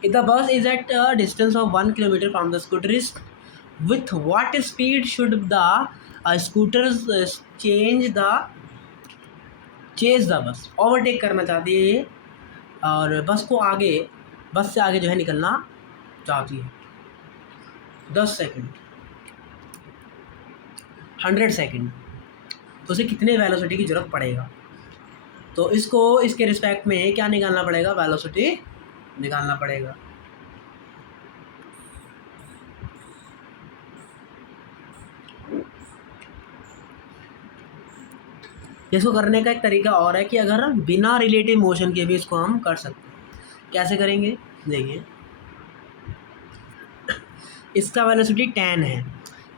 If the bus is at a distance of 1 kilometer from the scooterist, with what speed should the scooters chase the bus? Overtake करना चाहती है ये और बस को आगे, बस से आगे जो है निकलना चाहती है। 10 सेकंड, 100 सेकंड, तो उसे कितने वेलोसिटी की ज़रूरत पड़ेगा? तो इसको इसके रिस्पेक्ट में क्या निकालना पड़ेगा? वेलोसिटी निकालना पड़ेगा। इसको करने का एक तरीका और है कि अगर बिना रिलेटिव मोशन के भी इसको हम कर सकते हैं। कैसे करेंगे? देखिए इसका वेलोसिटी 10 है,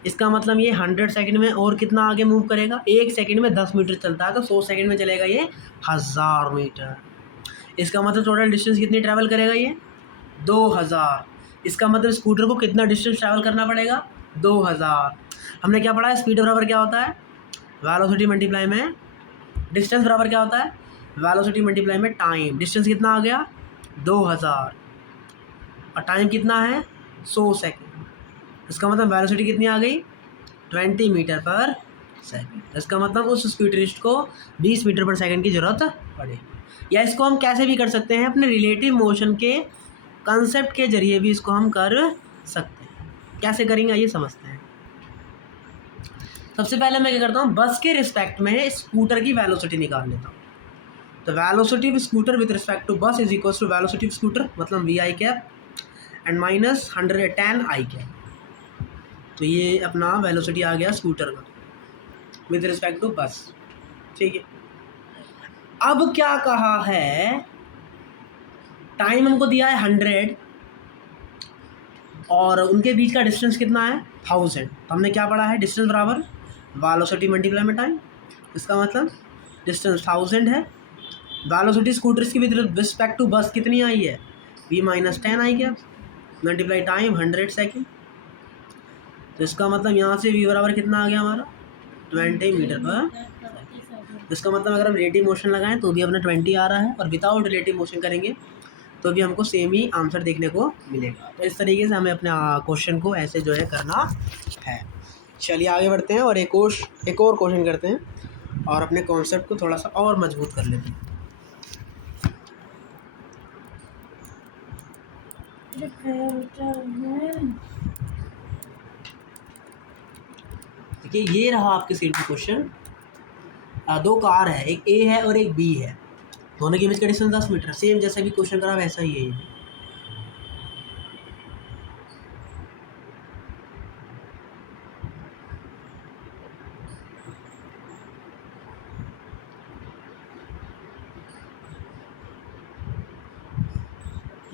इसका मतलब ये 100 सेकंड में और कितना आगे मूव करेगा? 1 सेकंड में 10 मीटर चलता है तो 100 सेकंड में चलेगा ये 1000 मीटर। इसका मतलब टोटल डिस्टेंस कितनी ट्रैवल करेगा ये? 2000। इसका मतलब स्कूटर को कितना डिस्टेंस ट्रैवल करना पड़ेगा? 2000। हमने क्या पढ़ा है? स्पीड बराबर क्या होता है? वेलोसिटी मल्टीप्लाई में डिस्टेंस बराबर क्या होता है? वेलोसिटी मल्टीप्लाई में टाइम। डिस्टेंस कितना आ गया? 2000 और टाइम कितना है? 100 सेकंड। इसका मतलब वेलोसिटी कितनी आ गई? 20 मीटर पर सेकंड। इसका मतलब उस स्कूटरिस्ट को 20 मीटर पर सेकंड की ज़रूरत पड़ेगी। या इसको हम कैसे भी कर सकते हैं, अपने रिलेटिव मोशन के कंसेप्ट के जरिए भी इसको हम कर सकते हैं। कैसे करेंगे आइए समझते हैं। सबसे पहले मैं क्या करता हूँ, बस के रिस्पेक्ट में स्कूटर की वेलोसिटी निकाल लेता हूँ। तो velocity of scooter with respect to bus is equal to velocity of scooter, मतलब V I cap and minus 110 I cap. तो ये अपना वेलोसिटी आ गया स्कूटर का विद रिस्पेक्ट टू बस। ठीक है, अब क्या कहा है, टाइम हमको दिया है 100 और उनके बीच का डिस्टेंस कितना है? 1000। तो हमने क्या पढ़ा है? डिस्टेंस बराबर वेलोसिटी मल्टीप्लाई में टाइम। इसका मतलब डिस्टेंस 1000 है, वेलोसिटी स्कूटर की विद रिस्पेक्ट टू बस कितनी आई है? v माइनस 10 आई क्या, मल्टीप्लाई टाइम 100 सेकेंड। तो इसका मतलब यहाँ से v बराबर कितना आ गया हमारा? 20 मीटर पर। इसका मतलब अगर हम रिलेटिव मोशन लगाएं तो भी अपना 20 आ रहा है और विदाउट रिलेटिव मोशन करेंगे तो भी हमको सेम ही आंसर देखने को मिलेगा। तो इस तरीके से हमें अपने क्वेश्चन को ऐसे जो है करना है। चलिए आगे बढ़ते हैं और एक और क्वेश्चन करते हैं और अपने कॉन्सेप्ट को थोड़ा सा और मजबूत कर लेते हैं। देखिए ये रहा आपके सीट में क्वेश्चन। दो कार है, एक ए है और एक बी है, दोनों के बीच का डिस्टेंस 10 मीटर। सेम जैसा भी क्वेश्चन करा वैसा ही है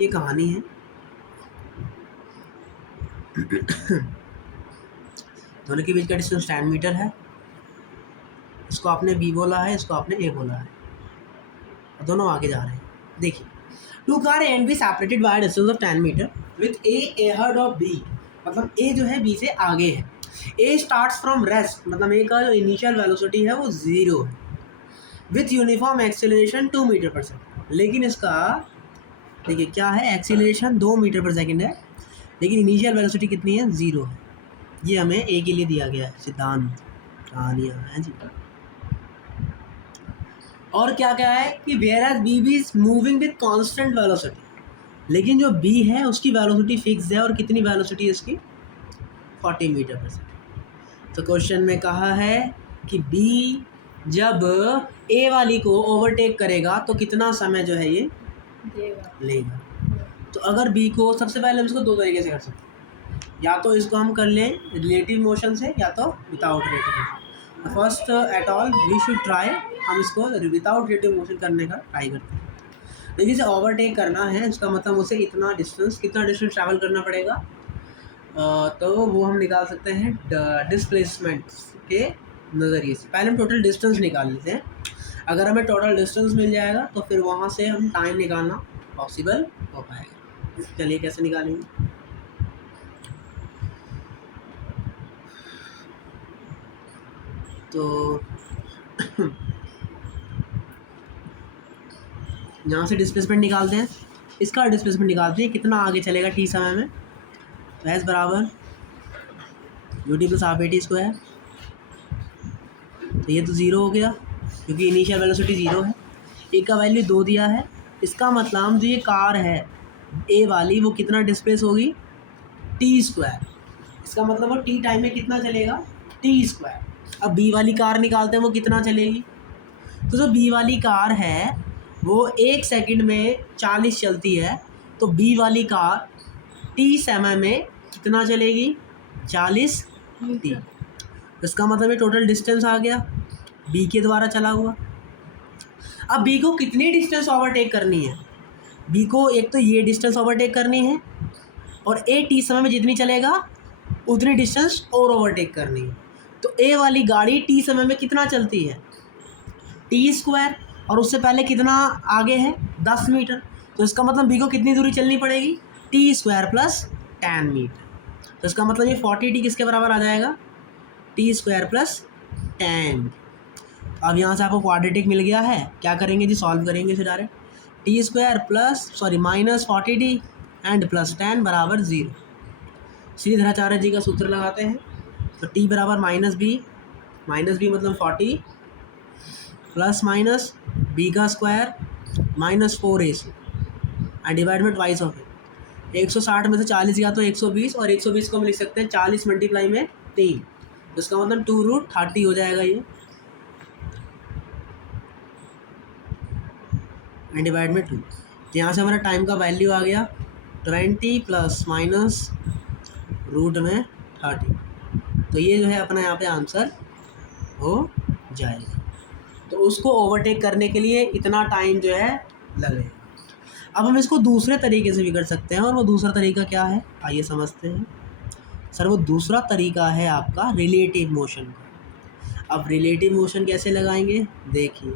ये कहानी है। दोनों के बीच का डिस्टेंस 10 मीटर है इसको आपने बी बोला है, इसको आपने ए बोला है, दोनों आगे जा रहे हैं। देखिए, two car A and B separated by distance of 10 metre with A ahead of B, मतलब ए जो है बी से आगे है। ए स्टार्ट्स फ्रॉम रेस्ट, मतलब ए का जो इनिशियल वेलोसिटी है वो 0 है, with uniform acceleration 2 metre per second. लेकिन इसका देखिए क्या है, एक्सेलरेशन 2 मीटर पर सेकेंड है, लेकिन इनिशियल वेलोसिटी कितनी है, 0 है। ये हमें ए के लिए दिया गया है, सिद्धांत कहानियाँ हैं जी। और क्या क्या है कि where as B B is moving with constant velocity, लेकिन जो बी है उसकी वेलोसिटी फिक्स है, और कितनी वेलोसिटी है इसकी, 40 मीटर पर सेकेंड। तो क्वेश्चन में कहा है कि बी जब ए वाली को ओवरटेक करेगा तो कितना समय जो है ये लेगा। तो अगर बी को, सबसे पहले हम इसको दो तरीके से कर सकते हैं, या तो इसको हम कर लें रिलेटिव मोशन से, या तो without relative motion. First at all we should try, हम इसको विदाउट रिलेटिव मोशन करने का ट्राई करते हैं। देखिए, इसे ओवरटेक करना है, इसका मतलब उसे इतना डिस्टेंस ट्रैवल करना पड़ेगा, तो वो हम निकाल सकते हैं डिस्प्लेसमेंट के नज़रिए से। पहले हम टोटल डिस्टेंस निकाल लेते हैं। अगर हमें टोटल डिस्टेंस मिल जाएगा तो फिर वहाँ से हम टाइम निकालना पॉसिबल हो पाएगा। चलिए कैसे निकालेंगे। तो यहाँ से डिस्प्लेसमेंट निकालते हैं, इसका डिस्प्लेसमेंट निकालते हैं, कितना आगे चलेगा टी समय में। तो एस बराबर U T plus half A T square. तो ये तो 0 हो गया क्योंकि इनिशियल वेलोसिटी 0 है। ए का वैल्यू 2 दिया है, इसका मतलब जो ये कार है ए वाली वो कितना डिस्प्लेस होगी, टी स्क्वायर। इसका मतलब वो टी टाइम में कितना चलेगा, टी स्क्वायर। अब बी वाली कार निकालते हैं, वो कितना चलेगी। तो जो बी वाली कार है वो 1 सेकंड में 40 चलती है, तो बी वाली कार टी समय में कितना चलेगी, 40 टी। इसका मतलब ये टोटल डिस्टेंस आ गया बी के द्वारा चला हुआ। अब बी को कितनी डिस्टेंस ओवरटेक करनी है, बी को एक तो ये डिस्टेंस ओवरटेक करनी है, और ए टी समय में जितनी चलेगा उतनी डिस्टेंस और ओवरटेक करनी है। तो ए वाली गाड़ी टी समय में कितना चलती है, टी स्क्वायर, और उससे पहले कितना आगे है, 10 मीटर। तो इसका मतलब बी को कितनी दूरी चलनी पड़ेगी, टी स्क्वायर प्लस 10 मीटर। तो इसका मतलब ये 40 टी किसके बराबर आ जाएगा, टी स्क्वायर प्लस 10। अब यहाँ से आपको क्वाड्रेटिक मिल गया है, क्या करेंगे जी, सॉल्व करेंगे इसे direct. T square plus minus 40 T and plus 10 बराबर 0। श्रीधराचार्य जी का सूत्र लगाते हैं। तो टी बराबर माइनस बी मतलब 40 प्लस माइनस बी का square minus 4ac and divide में ट्वाइस ऑफ इट। 160 में से 40 गया तो 120, और 120 को हम लिख सकते हैं 40 मल्टीप्लाई में 3, तो इसका मतलब 2√30 हो जाएगा ये, एंड डिवाइड में 2। तो यहाँ से हमारा टाइम का वैल्यू आ गया 20 प्लस माइनस रूट में 30। तो ये जो है अपना यहाँ पे आंसर हो जाएगा। तो उसको ओवरटेक करने के लिए इतना टाइम जो है लगेगा। अब हम इसको दूसरे तरीके से भी कर सकते हैं, और वो दूसरा तरीका क्या है आइए समझते हैं। सर वो दूसरा तरीका है आपका रिलेटिव मोशन का। अब रिलेटिव मोशन कैसे लगाएंगे देखिए,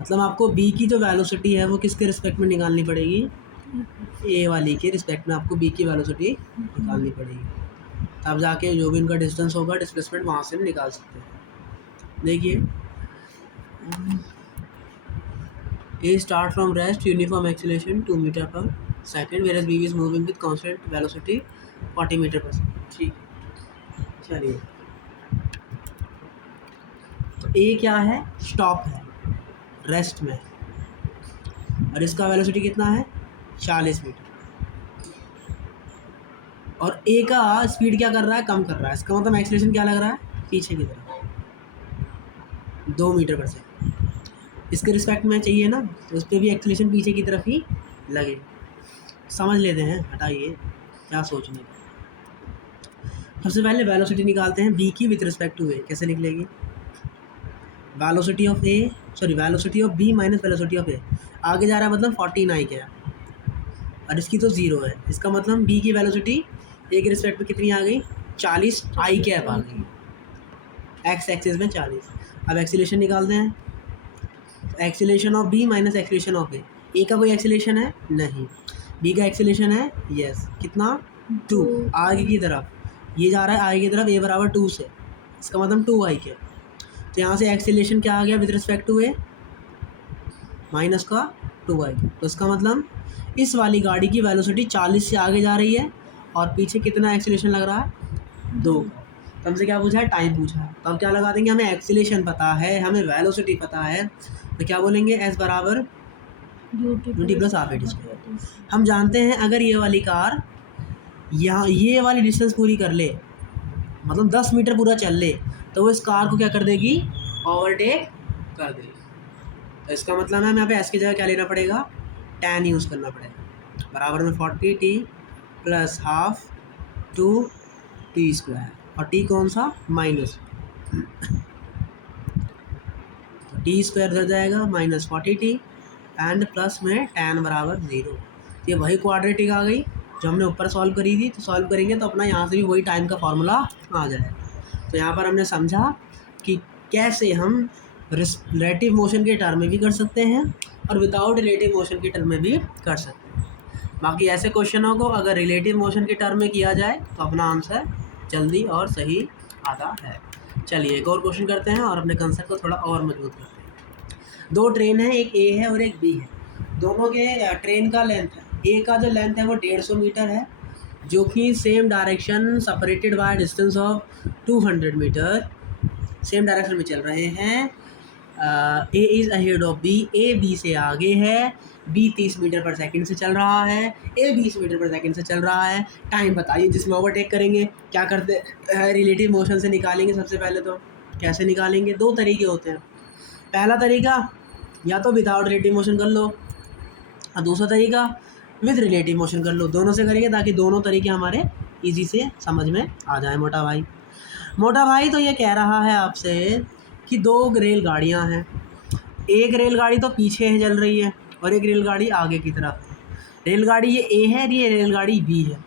मतलब आपको बी की जो वेलोसिटी है वो किसके रिस्पेक्ट में निकालनी पड़ेगी, ए वाली के रिस्पेक्ट में आपको बी की वेलोसिटी निकालनी पड़ेगी, तब जाके जो भी उनका डिस्टेंस होगा डिस्प्लेसमेंट वहाँ से हम निकाल सकते हैं। देखिए, A start from rest uniform acceleration 2 metre per second, where as B is moving with constant velocity 40 metre per second. ठीक, चलिए। तो ए क्या है, स्टॉप है, रेस्ट में, और इसका वेलोसिटी कितना है 40 मीटर, और ए का स्पीड क्या कर रहा है, कम कर रहा है। इसका मतलब एक्सीलरेशन क्या लग रहा है, पीछे की तरफ 2 मीटर पर सेकेंड। इसके रिस्पेक्ट में चाहिए ना, तो उस पर भी एक्सीलरेशन पीछे की तरफ ही लगे। समझ लेते हैं, हटाइए क्या सोचने का। सबसे पहले वेलोसिटी निकालते हैं बी की विथ रिस्पेक्ट टू ए। कैसे निकलेगी, velocity of A velocity of B minus velocity of A. आगे जा रहा है मतलब 49 क्या, और इसकी तो 0 है। इसका मतलब बी की वेलोसिटी ए के रिस्पेक्ट में कितनी आ गई, 40 आई कैप आ गई, एक्स एक्सिस में 40। अब एक्सीलरेशन निकालते हैं, acceleration of B minus acceleration of A का कोई एक्सीलरेशन है नहीं, बी का एक्सीलरेशन है यस, कितना 2 आगे की तरफ, ये जा रहा है आगे की तरफ, ए बराबर 2 से, इसका मतलब 2 आई कैप। तो यहाँ से एक्सीलरेशन क्या आ गया with respect to A, minus का 2 आई कैप। तो इसका मतलब इस वाली गाड़ी की वेलोसिटी 40 से आगे जा रही है और पीछे कितना एक्सीलरेशन लग रहा है 2 का। तो हमसे क्या पूछा है, टाइम पूछा है। तो हम क्या लगा देंगे, हमें एक्सीलरेशन पता है, हमें वेलोसिटी पता है, तो क्या बोलेंगे एस बराबर UT plus half A T square. हम जानते हैं अगर ये वाली कार यहाँ ये वाली डिस्टेंस पूरी कर ले, मतलब 10 मीटर पूरा चल ले, तो वो इस कार को क्या कर देगी, ओवरटेक कर देगी। तो इसका मतलब है हमें यहाँ पे एस की जगह क्या लेना पड़ेगा, tan यूज़ करना पड़ेगा, बराबर में 40t plus half 2t square, और t कौन सा माइनस, तो टी स्क्वायर हो जाएगा माइनस 40t एंड प्लस में tan बराबर 0। ये वही क्वाड्रेटिक आ गई जो हमने ऊपर सॉल्व करी थी, तो सॉल्व करेंगे तो अपना यहाँ से भी वही टाइम का फॉर्मूला आ जाएगा। तो यहाँ पर हमने समझा कि कैसे हम रिलेटिव मोशन के टर्म में भी कर सकते हैं और विदाउट रिलेटिव मोशन के टर्म में भी कर सकते हैं। बाकी ऐसे क्वेश्चनों को अगर रिलेटिव मोशन के टर्म में किया जाए तो अपना आंसर जल्दी और सही आता है। चलिए एक और क्वेश्चन करते हैं और अपने कंसेप्ट को थोड़ा और मजबूत करते हैं। 2 ट्रेन है, एक ए है और एक बी है, दोनों के ट्रेन का लेंथ है, ए का जो लेंथ है वो 150 मीटर है, जो कि same direction separated by distance of 200 metre, same direction में चल रहे हैं। A is ahead of B, A B से आगे है, बी 30 मीटर पर सेकंड से चल रहा है, ए 20 मीटर पर सेकंड से चल रहा है। टाइम बताइए जिसमें ओवरटेक करेंगे। क्या करते हैं, रिलेटिव मोशन से निकालेंगे। सबसे पहले तो कैसे निकालेंगे, 2 तरीके होते हैं। पहला तरीका या तो विदाउट रिलेटिव मोशन कर लो और दूसरा तरीका विद रिलेटिव मोशन कर लो। दोनों से करेंगे ताकि दोनों तरीके हमारे ईजी से समझ में आ जाए। मोटा भाई तो ये कह रहा है आपसे कि 2 रेलगाड़ियाँ हैं, एक रेलगाड़ी तो पीछे है चल रही है और एक रेलगाड़ी आगे की तरफ है। रेलगाड़ी ये ए है, ये रेलगाड़ी बी है।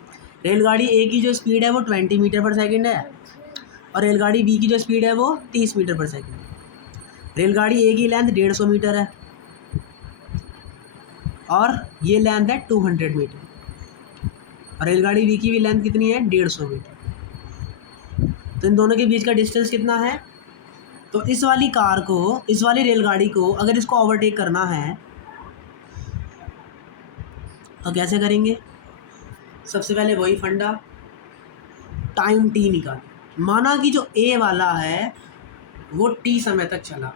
रेलगाड़ी ए की जो स्पीड है वो 20 मीटर पर सेकंड है और रेलगाड़ी बी की जो स्पीड है वो 30 मीटर पर सेकंड है। रेलगाड़ी ए की लेंथ 150 मीटर है और ये लेंथ है 200 मीटर और रेलगाड़ी बी की भी लेंथ कितनी है, 150 मीटर। तो इन दोनों के बीच का डिस्टेंस कितना है। तो इस वाली कार को, इस वाली रेलगाड़ी को अगर इसको ओवरटेक करना है तो कैसे करेंगे। सबसे पहले वही फंडा, टाइम टी निकाल। माना कि जो ए वाला है वो टी समय तक चला,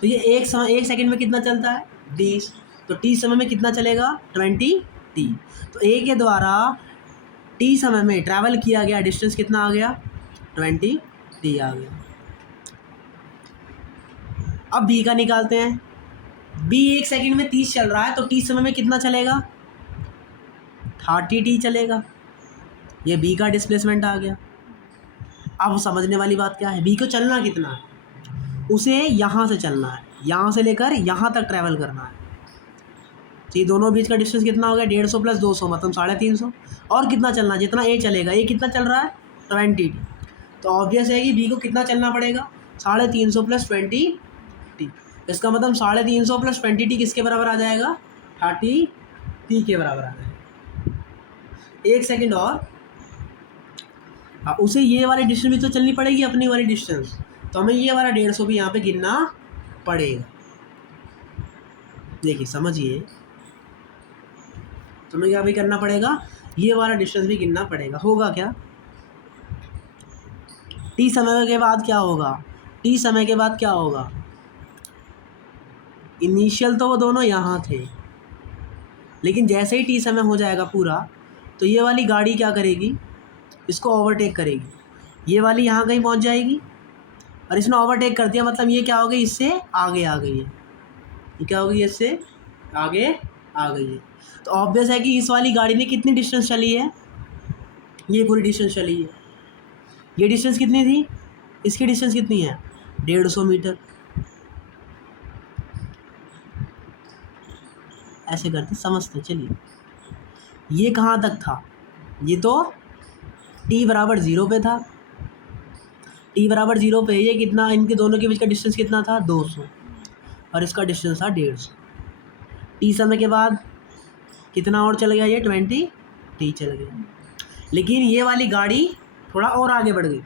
तो ये एक सेकंड में कितना चलता है 20, तो टी समय में कितना चलेगा 20 टी। तो ए के द्वारा टी समय में ट्रैवल किया गया डिस्टेंस कितना आ गया 20 टी आ गया। अब बी का निकालते हैं। बी एक सेकंड में 30 चल रहा है, तो टी समय में कितना चलेगा 30 टी चलेगा। ये बी का डिस्प्लेसमेंट आ गया। अब समझने वाली बात क्या है, बी को चलना कितना है, उसे यहाँ से चलना है, यहाँ से लेकर यहाँ तक ट्रैवल करना है। तो ये दोनों बीच का डिस्टेंस कितना हो गया 150 प्लस 200 मतलब 350। और कितना चलना है, जितना ए चलेगा, ये कितना चल रहा है 20 टी। तो ऑब्वियस है कि बी को कितना चलना पड़ेगा 350 प्लस 20 टी। इसका मतलब 350 प्लस 20 टी किसके बराबर आ जाएगा 30 टी के बराबर आ जाएगा। एक सेकंड और, उसे ये वाली डिस्टेंस भी तो चलनी पड़ेगी, अपनी वाली डिस्टेंस, तो हमें ये वाला 150 भी यहाँ पे गिनना पड़ेगा। देखिए समझिए, तो हमें क्या भी करना पड़ेगा, ये वाला डिस्टेंस भी गिनना पड़ेगा। होगा क्या, टी समय के बाद क्या होगा, टी समय के बाद क्या होगा, इनिशियल तो वो दोनों यहाँ थे, लेकिन जैसे ही टी समय हो जाएगा पूरा, तो ये वाली गाड़ी क्या करेगी, इसको ओवरटेक करेगी। ये वाली यहाँ कहीं पहुँच जाएगी और इसने ओवरटेक कर दिया, मतलब ये क्या हो गई, इससे आगे आ गई है। ये क्या हो गई, इससे आगे आ गई है। तो ऑब्वियस है कि इस वाली गाड़ी ने कितनी डिस्टेंस चली है, ये पूरी डिस्टेंस चली है। ये डिस्टेंस कितनी थी, इसकी डिस्टेंस कितनी है 150 मीटर। ऐसे करते समझते चलिए। ये कहाँ तक था, ये तो टी बराबर 0 पे था, टी बराबर 0 पे ये कितना, इनके दोनों के बीच का डिस्टेंस कितना था 200 और इसका डिस्टेंस था 150। टी समय के बाद कितना और चल गया, ये 20 टी चल गया। लेकिन ये वाली गाड़ी थोड़ा और आगे बढ़ गई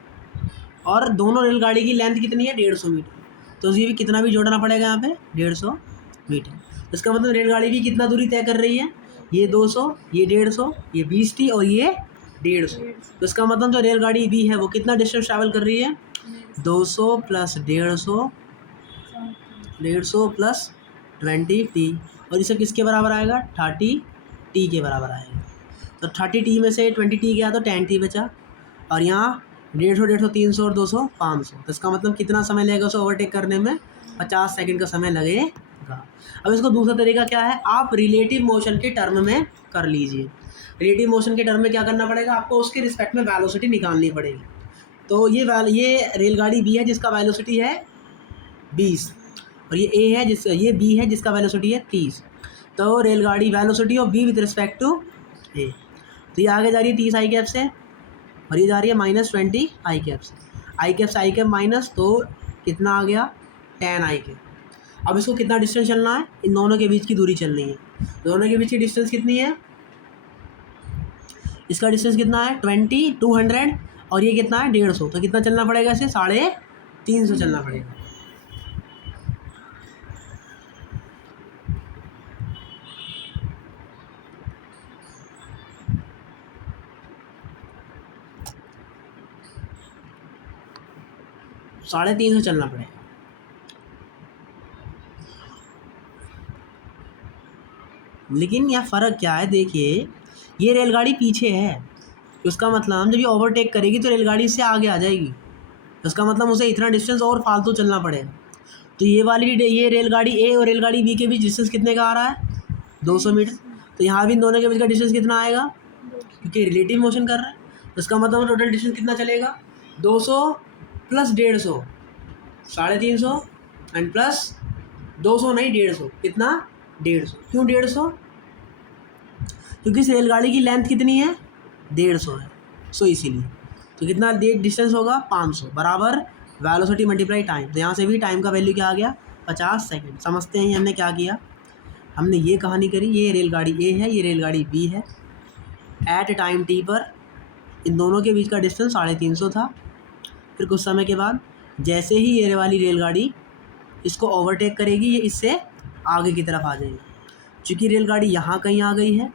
और दोनों रेलगाड़ी की लेंथ कितनी है 150 मीटर, तो ये भी कितना भी जोड़ना पड़ेगा यहाँ पे 150 मीटर। इसका मतलब रेलगाड़ी भी कितना दूरी तय कर रही है, ये 200, ये 150, ये 20 टी और ये 150। तो इसका मतलब जो रेलगाड़ी बी है वो कितना डिस्टेंस ट्रैवल कर रही है 200 प्लस 150, 150 प्लस 20 टी, और ये सब किसके बराबर आएगा 30 टी के बराबर आएगा। तो 30 टी में से 20 टी गया तो 10 टी बचा, और यहाँ 150, 300 और 200 500। तो इसका मतलब कितना समय लगेगा उसे ओवरटेक करने में 50 सेकंड का समय लगेगा। अब इसको दूसरा तरीका क्या है, आप रिलेटिव मोशन के टर्म में कर लीजिए। रिलेटिव मोशन के टर्म में क्या करना पड़ेगा, आपको उसके रिस्पेक्ट में वेलोसिटी निकालनी पड़ेगी। तो ये रेलगाड़ी बी है जिसका वेलोसिटी है 20 और ये ए है ये बी है जिसका वेलोसिटी है 30। तो रेलगाड़ी velocity of B with respect to A, तो ये आगे जा रही है 30 आई कैप से और ये जा रही है -20 आई कैप से। आई कैप से आई कैप माइनस, तो कितना आ गया 10 आई कैप। अब इसको कितना डिस्टेंस चलना है, इन दोनों के बीच की दूरी चलनी है। दोनों के बीच की डिस्टेंस कितनी है, इसका डिस्टेंस कितना है 200 और ये कितना है 150। तो कितना चलना पड़ेगा इसे 350 चलना पड़ेगा। साढ़े 300 चलना पड़ेगा। लेकिन यहाँ फ़र्क क्या है, देखिए ये रेलगाड़ी पीछे है, उसका मतलब जब ये ओवरटेक करेगी तो रेलगाड़ी इससे आगे आ जाएगी, उसका मतलब उसे इतना डिस्टेंस और फालतू चलना पड़ेगा। तो ये रेलगाड़ी ए और रेलगाड़ी बी के बीच डिस्टेंस कितने का आ रहा है 200 मीटर। तो यहाँ भी इन दोनों के बीच का डिस्टेंस कितना आएगा, क्योंकि रिलेटिव मोशन कर रहा है, तो इसका मतलब टोटल डिस्टेंस कितना चलेगा 200 प्लस 150 350 एंड प्लस 200 नहीं 150, कितना 150। क्यों 150, क्योंकि इस रेलगाड़ी की लेंथ कितनी है 150 है, सो इसीलिए। तो कितना डिस्टेंस होगा 500 बराबर वेलोसिटी मल्टीप्लाई टाइम। तो यहाँ से भी टाइम का वैल्यू क्या आ गया 50 सेकंड। समझते हैं हमने क्या किया, हमने ये कहानी करी, ये रेलगाड़ी ए है, ये रेलगाड़ी बी है। एट टाइम टी पर इन दोनों के बीच का डिस्टेंस 350 था। फिर कुछ समय के बाद जैसे ही ये वाली रेलगाड़ी इसको ओवरटेक करेगी, ये इससे आगे की तरफ आ जाएगी। चूँकि रेलगाड़ी यहाँ कहीं आ गई है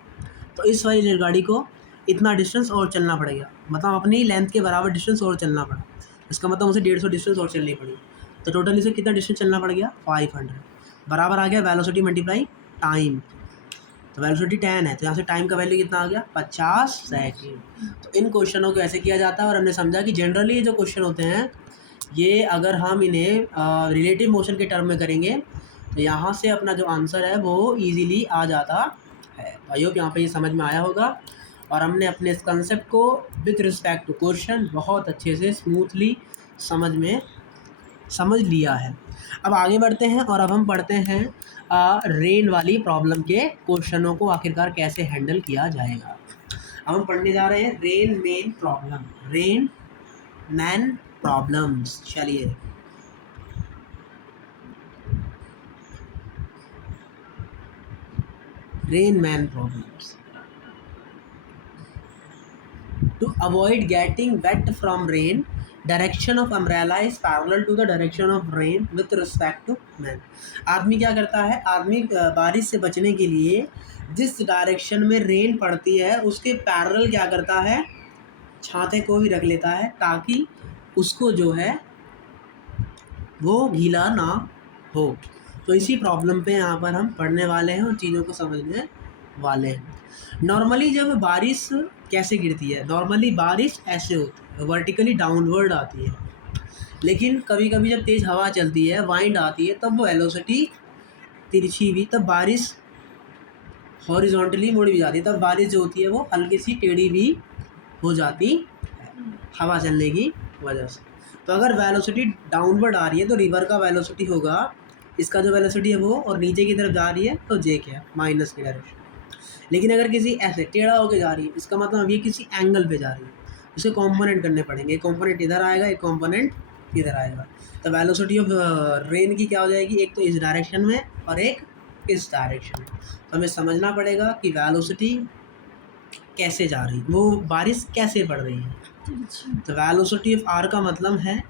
तो इस वाली रेलगाड़ी को इतना डिस्टेंस और चलना पड़ेगा, मतलब अपनी लेंथ के बराबर डिस्टेंस और चलना पड़ा। इसका मतलब उसे 150 डिस्टेंस और चलनी पड़ी। तो टोटल इसे कितना डिस्टेंस चलना पड़ गया 500 बराबर आ गया वेलोसिटी मल्टीप्लाई टाइम। तो वेलोसिटी 10 है, तो यहाँ से टाइम का वैल्यू कितना आ गया 50 सेकेंड। तो इन क्वेश्चनों को ऐसे किया जाता है। और हमने समझा कि जनरली जो क्वेश्चन होते हैं ये अगर हम इन्हें रिलेटिव मोशन के टर्म में करेंगे तो यहाँ से अपना जो आंसर है वो ईजीली आ जाता है। आई होप यहाँ पे ये समझ में आया होगा और हमने अपने इस कंसेप्ट को विथ रिस्पेक्ट टू क्वेश्चन बहुत अच्छे से स्मूथली समझ लिया है। अब आगे बढ़ते हैं और अब हम पढ़ते हैं रेन वाली प्रॉब्लम के क्वेश्चनों को आखिरकार कैसे हैंडल किया जाएगा। अब हम पढ़ने जा रहे हैं रेन मैन प्रॉब्लम्स। चलिए rain man problems. To avoid getting wet from rain, direction of umbrella is parallel to the direction of rain with respect to man। आदमी क्या करता है, आदमी बारिश से बचने के लिए जिस डायरेक्शन में रेन पड़ती है उसके पैरेलल क्या करता है, छाते को भी रख लेता है ताकि उसको जो है वो गीला ना हो। तो इसी प्रॉब्लम पे यहाँ पर हम पढ़ने वाले हैं और चीज़ों को समझने वाले हैं। नॉर्मली जब बारिश कैसे गिरती है, नॉर्मली बारिश ऐसे होती है, वर्टिकली डाउनवर्ड आती है। लेकिन कभी कभी जब तेज़ हवा चलती है, वाइंड आती है, तब वो वेलोसिटी तिरछी भी, तब बारिश हॉरिजॉन्टली मुड़ भी जाती है, तब बारिश जो होती है वो हल्की सी टेढ़ी भी हो जाती है हवा चलने की वजह से। तो अगर वेलोसिटी डाउनवर्ड आ रही है तो रिवर का वेलोसिटी होगा, इसका जो वेलोसिटी है वो, और नीचे की तरफ जा रही है तो जे क्या माइनस की डायरेक्शन। लेकिन अगर किसी ऐसे टेढ़ा होकर जा रही है, इसका मतलब अब ये किसी एंगल पे जा रही है, उसे कॉम्पोनेंट करने पड़ेंगे, एक कॉम्पोनेंट इधर आएगा, एक कॉम्पोनेंट इधर आएगा। तो वेलोसिटी ऑफ रेन की क्या हो जाएगी, एक तो इस डायरेक्शन में और एक इस डायरेक्शन में। तो हमें समझना पड़ेगा कि वेलोसिटी कैसे जा रही, वो बारिश कैसे पड़ रही है। तो वेलोसिटी ऑफ आर का मतलब है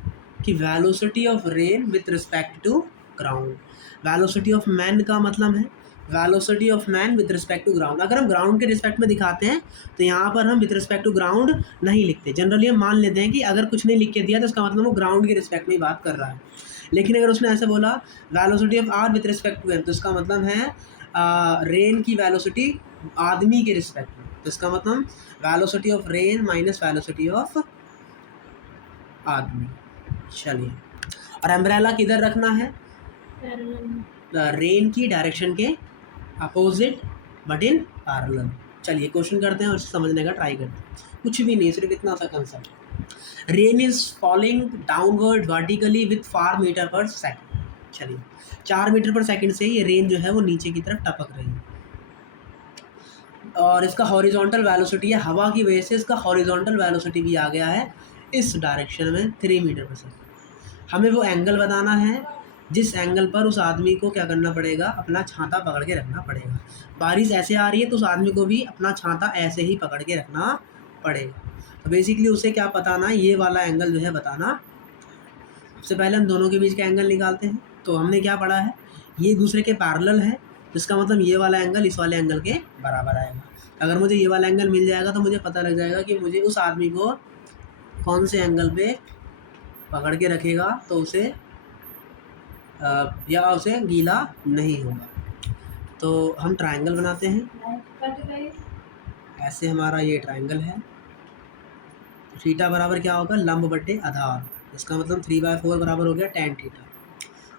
कि velocity of rain with respect to ground. Velocity of man का मतलब है velocity of man with respect to ground. अगर हम ग्राउंड के रिस्पेक्ट में दिखाते हैं तो यहाँ पर हम विथ रिस्पेक्ट टू ग्राउंड नहीं लिखते। जनरली हम मान लेते हैं कि अगर कुछ नहीं लिख के दिया तो इसका मतलब वो ग्राउंड के रिस्पेक्ट में ही बात कर रहा है। लेकिन अगर उसने ऐसे बोला velocity of R with respect to M, तो इसका मतलब है रेन की वेलोसिटी आदमी के रिस्पेक्ट में। तो इसका मतलब velocity of rain minus velocity of आदमी। चलिए, और अम्ब्रेला किधर रखना है, रेन की डायरेक्शन के अपोजिट बट इन पैरेलल। चलिए क्वेश्चन करते हैं और समझने का ट्राई करते हैं। कुछ भी नहीं, सिर्फ इतना सा concept. Rain is falling downward vertically with 4 metre per second. चलिए 4 मीटर पर सेकंड से ये रेन जो है वो नीचे की तरफ टपक रही है, और इसका हॉरिजॉन्टल वेलोसिटी है, हवा की वजह से इसका हॉरिजॉन्टल वेलोसिटी भी आ गया है इस डायरेक्शन में 3 मीटर पर सेकंड। हमें वो एंगल बताना है जिस एंगल पर उस आदमी को क्या करना पड़ेगा, अपना छाता पकड़ के रखना पड़ेगा। बारिश ऐसे आ रही है तो उस आदमी को भी अपना छाता ऐसे ही पकड़ के रखना पड़ेगा। तो बेसिकली उसे क्या बताना, ये वाला एंगल जो है बताना। सबसे पहले हम दोनों के बीच का एंगल निकालते हैं। तो हमने क्या पढ़ा है, ये दूसरे के पैरेलल है, जिसका मतलब ये वाला एंगल इस वाले एंगल के बराबर आएगा। अगर मुझे ये वाला एंगल मिल जाएगा तो मुझे पता लग जाएगा कि मुझे उस आदमी को कौन से एंगल पे पकड़ के रखेगा तो उसे या उसे गीला नहीं होगा। तो हम ट्रायंगल बनाते हैं। ऐसे हमारा ये ट्रायंगल है। थीटा बराबर क्या होगा, लंब बटे आधार। इसका मतलब 3/4 बराबर हो गया tan थीटा।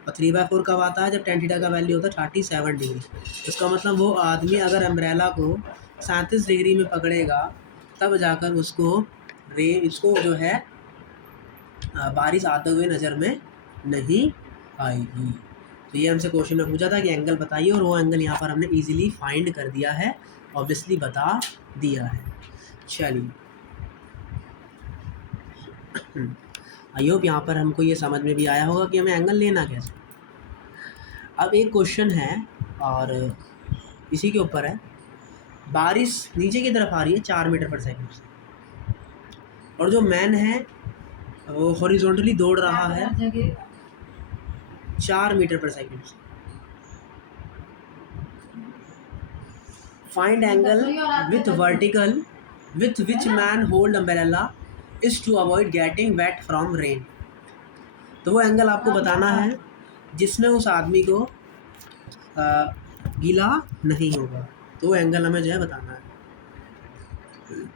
और 3/4 कब आता है, जब tan थीटा का वैल्यू होता है 37 डिग्री। इसका मतलब वो आदमी अगर अम्ब्रेला को 37 डिग्री में पकड़ेगा तब जाकर इसको जो है बारिश आते हुए नज़र में नहीं आएगी। तो ये हमसे क्वेश्चन में पूछा था कि एंगल बताइए, और वो एंगल यहाँ पर हमने इजीली फाइंड कर दिया है, ऑब्वियसली बता दिया है। चलिए आई होप यहाँ पर हमको ये समझ में भी आया होगा कि हमें एंगल लेना कैसे। अब एक क्वेश्चन है और इसी के ऊपर है। बारिश नीचे की तरफ आ रही है 4 मीटर पर सेकंड से, और जो मैन है वो हॉरिजॉन्टली दौड़ रहा है 4 मीटर पर सेकंड से। Find angle with vertical with which man hold umbrella is to avoid getting wet from rain. तो वो एंगल आपको बताना है जिसमें उस आदमी को गीला नहीं होगा। तो वो एंगल हमें जो है बताना है।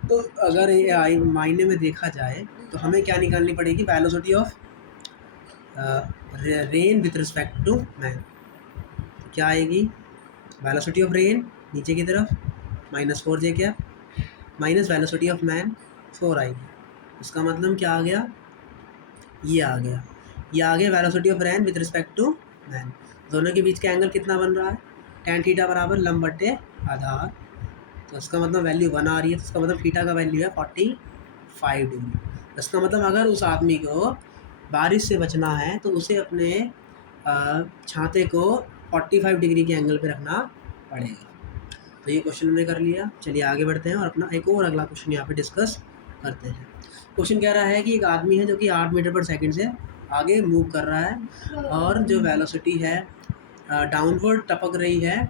तो अगर ये मायने में देखा जाए तो हमें क्या निकालनी पड़ेगी, velocity of rain with respect to man. तो क्या आएगी, वेलोसिटी ऑफ रेन नीचे की तरफ -4 j cap minus velocity of man 4 आएगी। इसका मतलब क्या आ गया, ये आ गया velocity of rain with respect to man. दोनों के बीच का एंगल कितना बन रहा है, tan थीटा बराबर लंब बटे आधार। तो इसका मतलब वैल्यू 1 आ रही है, तो इसका मतलब थीटा का वैल्यू है 45 डिग्री। इसका मतलब अगर उस आदमी को बारिश से बचना है तो उसे अपने छाते को 45 डिग्री के एंगल पे रखना पड़ेगा। तो ये क्वेश्चन हमने कर लिया। चलिए आगे बढ़ते हैं और अपना एक और अगला क्वेश्चन यहाँ पे डिस्कस करते हैं। क्वेश्चन कह रहा है कि एक आदमी है जो कि 8 मीटर पर सेकंड से आगे मूव कर रहा है, और जो वेलोसिटी है डाउनवर्ड टपक रही है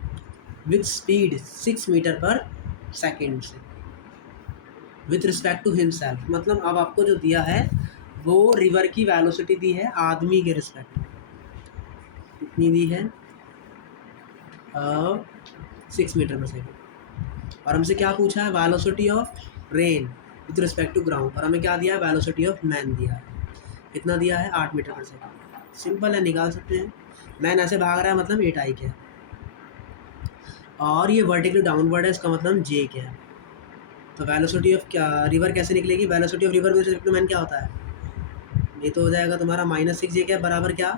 with speed 6 metre per second से विथ रिस्पेक्ट टू हिमसेल्फ। मतलब अब आपको जो दिया है वो रिवर की वेलोसिटी दी है आदमी के रिस्पेक्ट, कितनी दी है 6 मीटर पर सेकंड। और हमसे क्या पूछा है, velocity of rain with respect to ground, और हमें क्या दिया है, वेलोसिटी ऑफ मैन दिया है। कितना दिया है, 8 मीटर पर सेकंड। सिंपल है, निकाल सकते हैं। मैन ऐसे भाग रहा है मतलब 8 आई क्या है, और ये वर्टिकली डाउनवर्ड है, इसका मतलब जे क्या है। तो वेलोसिटी ऑफ क्या रिवर कैसे निकलेगी, velocity of river with respect to man क्या होता है, ये तो हो जाएगा तुम्हारा -6 जे क्या बराबर क्या,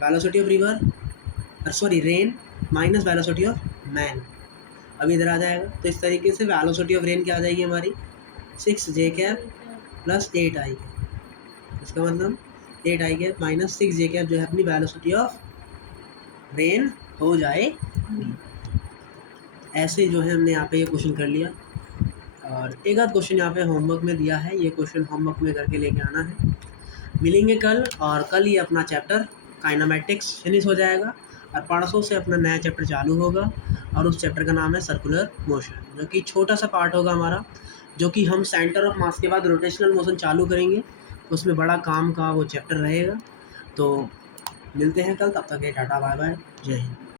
velocity of river sorry rain minus velocity of man. अब इधर आ जाएगा, तो इस तरीके से वेलोसिटी ऑफ रेन क्या आ जाएगी हमारी 6 जे कैप प्लस 8i, इसका मतलब 8i cap minus 6j cap जो है अपनी वेलोसिटी ऑफ रेन हो जाएगी। ऐसे जो है हमने यहाँ पे ये क्वेश्चन कर लिया। और एक आध क्वेश्चन यहाँ पे होमवर्क में दिया है, ये क्वेश्चन होमवर्क में करके लेके आना है। मिलेंगे कल, और कल ही अपना चैप्टर काइनेमेटिक्स फिनिश हो जाएगा और परसों से अपना नया चैप्टर चालू होगा, और उस चैप्टर का नाम है सर्कुलर मोशन, जो कि छोटा सा पार्ट होगा हमारा, जो कि हम सेंटर ऑफ मास के बाद रोटेशनल मोशन चालू करेंगे, तो उसमें बड़ा काम का वो चैप्टर रहेगा। तो मिलते हैं कल, तब तक के टाटा बाय बाय, जय हिंद।